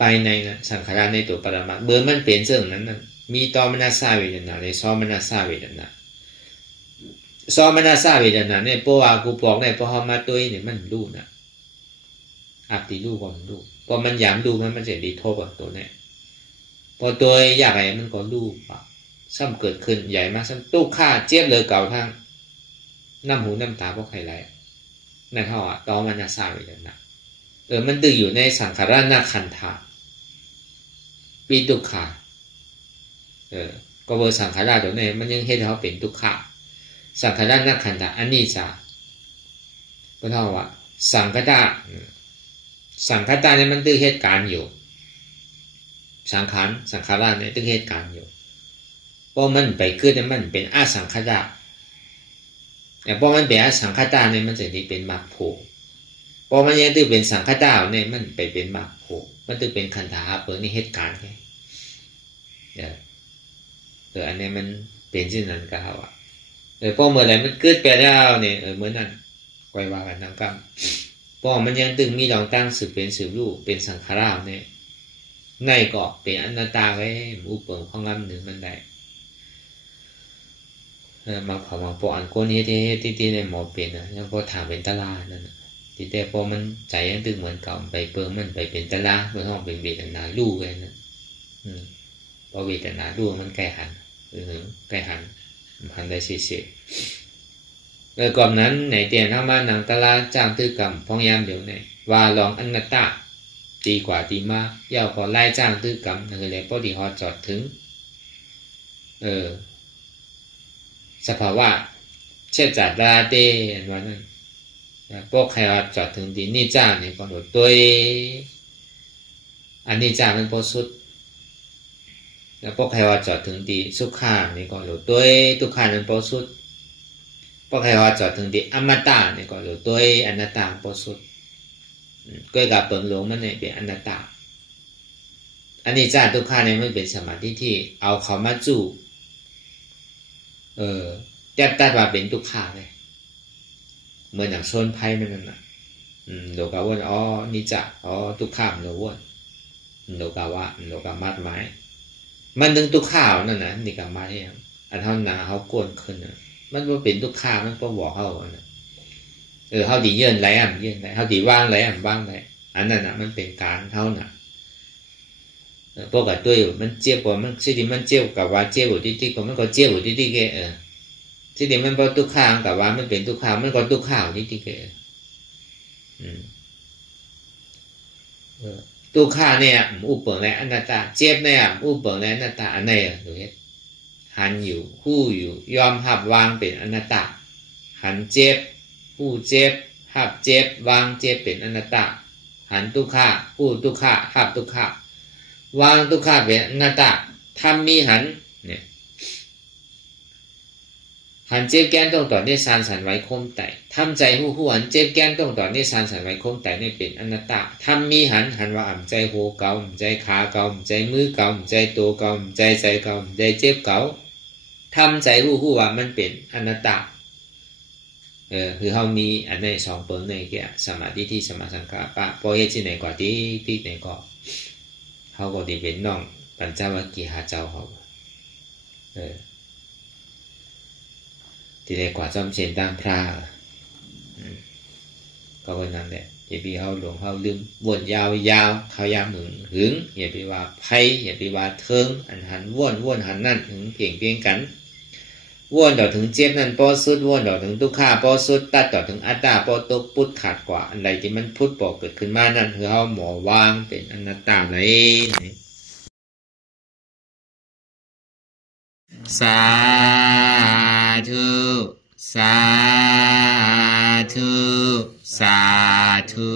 ป ภายในนะสังขารในตัวปรมัตถ์เมื่อมันเป็นเรื่องนั้นนะมีตอมนัสสาเวทนาในซอมนัสสาเวทนาซอมนัสสาเวทนาเนี่ยเพราะว่ากูบอกเนี่ยพอเขามาตัวเนี่ยมันรู้นะอับตีรู้ก่อนรู้พอมันยามรู้มันจะดีโทษกับตัวเนี่ยพอตัวอยากอะไรมันก็รู้ปะซ้ำเกิดขึ้นใหญ่มากซ้ำตู้ฆ่าเจี๊ยบเลยเก่าทั้งน้ำหูน้ำตาพวกใครไรนั่นเขาอ่ะตอมนัสสาเวทนามันตึงอยู่ในสังขารนาคันธาปีตุขาก็เบอร์สังขารตัวนี้มันยังเห็นเขาเป็นทุกขาสังขารนาคันธาอันนี้จะก็เท่าว่าสังขารเนี่ยมันตึงเหตุการณ์อยู่สังขารเนี่ยตึงเหตุการณ์อยู่เพราะมันไปขึ้นมันเป็นอสังขารแต่พอมันเป็นอสังขารเนี่ยมันจะได้เป็นมรรคโผพอมันยังตึงเป็นสังขารเนี่ยมันไปเป็นมรรคโผมันตึงเป็นคันธาเปิดนี่เหตุการณ์ไงอันนี้มันเป็นเช่นนั้นก็เอาพอเมื่อไรมันเกิดไปแล้วเนี่ยเหมือนนั้นไว้ว่ากันทางกรรมพอมันยังตึงมีดองตั้งสืบเป็นสืบรูปเป็นสังขารเนี่ยในก็เป็นอนัตตาไว้อุปเปิงของลำหนึ่งมันได้มาเผามาปออันโกนี้ที่ในหมอเป็นนะแล้วพอถามเป็นตลาดนั่นที่แต่พอมันใจยังตึงเหมือนเก่าไปเปิงมันไปเป็นตลาดเมื่อห้องเป็นเวทนาลู่ไว้นะพอเวทนาลู่มันใกล้หันใกล้หันได้เสียก่อนนั้นในเตียนเข้ามาหนังตลาดจ้างตื้อกรรมพ้องยามเดี๋ยวไหนว่าลองอนัตตาดีกว่าดีมากเย่าก็ไล่จ้างตื้อกรรมนั่นคือเลยพอดีฮอจอดถึงสภาวะเช่นจัดราเตวันนั้นพวกใครจอดถึงดีนี่จ้างเนี่ยก็โดดตัวอันนี้จ้างมันพอสุดแล้วพวกใครจอดถึงดีสุขาเนี่ยก็โดดตัวทุกขานั้นพอสุดพวกใครจอดถึงดีอมตะเนี่ยก็โดดตัวอนัตตาพอสุดก็กับเปิงหลงมันเนี่ยเป็นอนัตตาอันนี้จ้างทุกขาเนี่ยมันเป็นสมาธิที่เอาเขามาจู่จัดตัดว่าเป็นทุกขาเลยเหมือนอย่างโซนไพ่มันนั่นน่ะโลกาว่านิจจะทุกข้ามโลว่าโลกาว่าโลกามัดไม้มันถึงทุกข้าวนั่นนะนี่กับมาเนี่ยอันเท่านาเขาโกนขึ้นนะมันว่าเป็นทุกข้ามันก็บอกเขานะเขาดีเยื่นไรเยื่นไรเขาดีว่างไรว่างไรอันนั้นนะมันเป็นการเท่าน่ะพวกกับตัวอยู่มันเจี๊ยบกว่ามันสิ่งที่มันเจี๊ยบกับว่าเจี๊ยบอยู่ที่ก็มันก็เจี๊ยบอยู่ที่แกที่เดี๋ยวมันพอทุกข้างกับว่ามันเป็นทุกข้างมันก็ทุกข้าวนี่ที่เกิดทุกข้าเนี่ยอุปเปิงและอนัตตาเจ็บเนี่ยอุปเปิงและอนัตตาอันไหนดูเห็นหันอยู่หู้อยู่ยอมหับวางเป็นอนัตตาหันเจ็บหู้เจ็บหับเจ็บวางเจ็บเป็นอนัตตาหันทุกข้าหู้ทุกข้าหับทุกข้าวางทุกข้าเป็นอนัตตาทำมีหันเนี่ยหันเจ็บแก้นต้องต่อเนี่ยสารสันไว้คมแต่ทำใจหู้หันเจ็บแก้นต้องต่อเนี่ยสารสันไว้คมแต่เนี่ยเป็นอนัตตาทำมีหันว่าอ่ำใจโหเก่าใจขาเก่าใจมือเก่าใจตัวเก่าใจเก่าใจเจ็บเก่าทำใจหู้ว่ามันเป็นอนัตตาคือเขามีอันในสองเปิงในแก่สมาธิที่สมาสังขารปะพอเหตุที่ไหนก่อนที่ไหนก่อนเขาก็ดีเป็นน้องปัญจวัคคีย์หาเจ้าเขาที่ได้กว่าจอมเชนตามพระก็วันนั้นแหละอย่าไปเขาหลงเขาลืมวนยาวเขายามหึงอย่าไปว่าไพ่อย่าไปว่าเทิงอันหันวนหันนั่นถึงเพียงกันวนต่อถึงเจ็บนั่นพอสุดวนต่อถึงทุกข้าพอสุดตัดต่อถึงอัตตาพอตกพุทธขาดกว่าอะไรที่มันพุทธบอกเกิดขึ้นมานั่นคือเขาหมอวางเป็นอนัตตาเลยสาธุสาธุสาธุ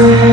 สุ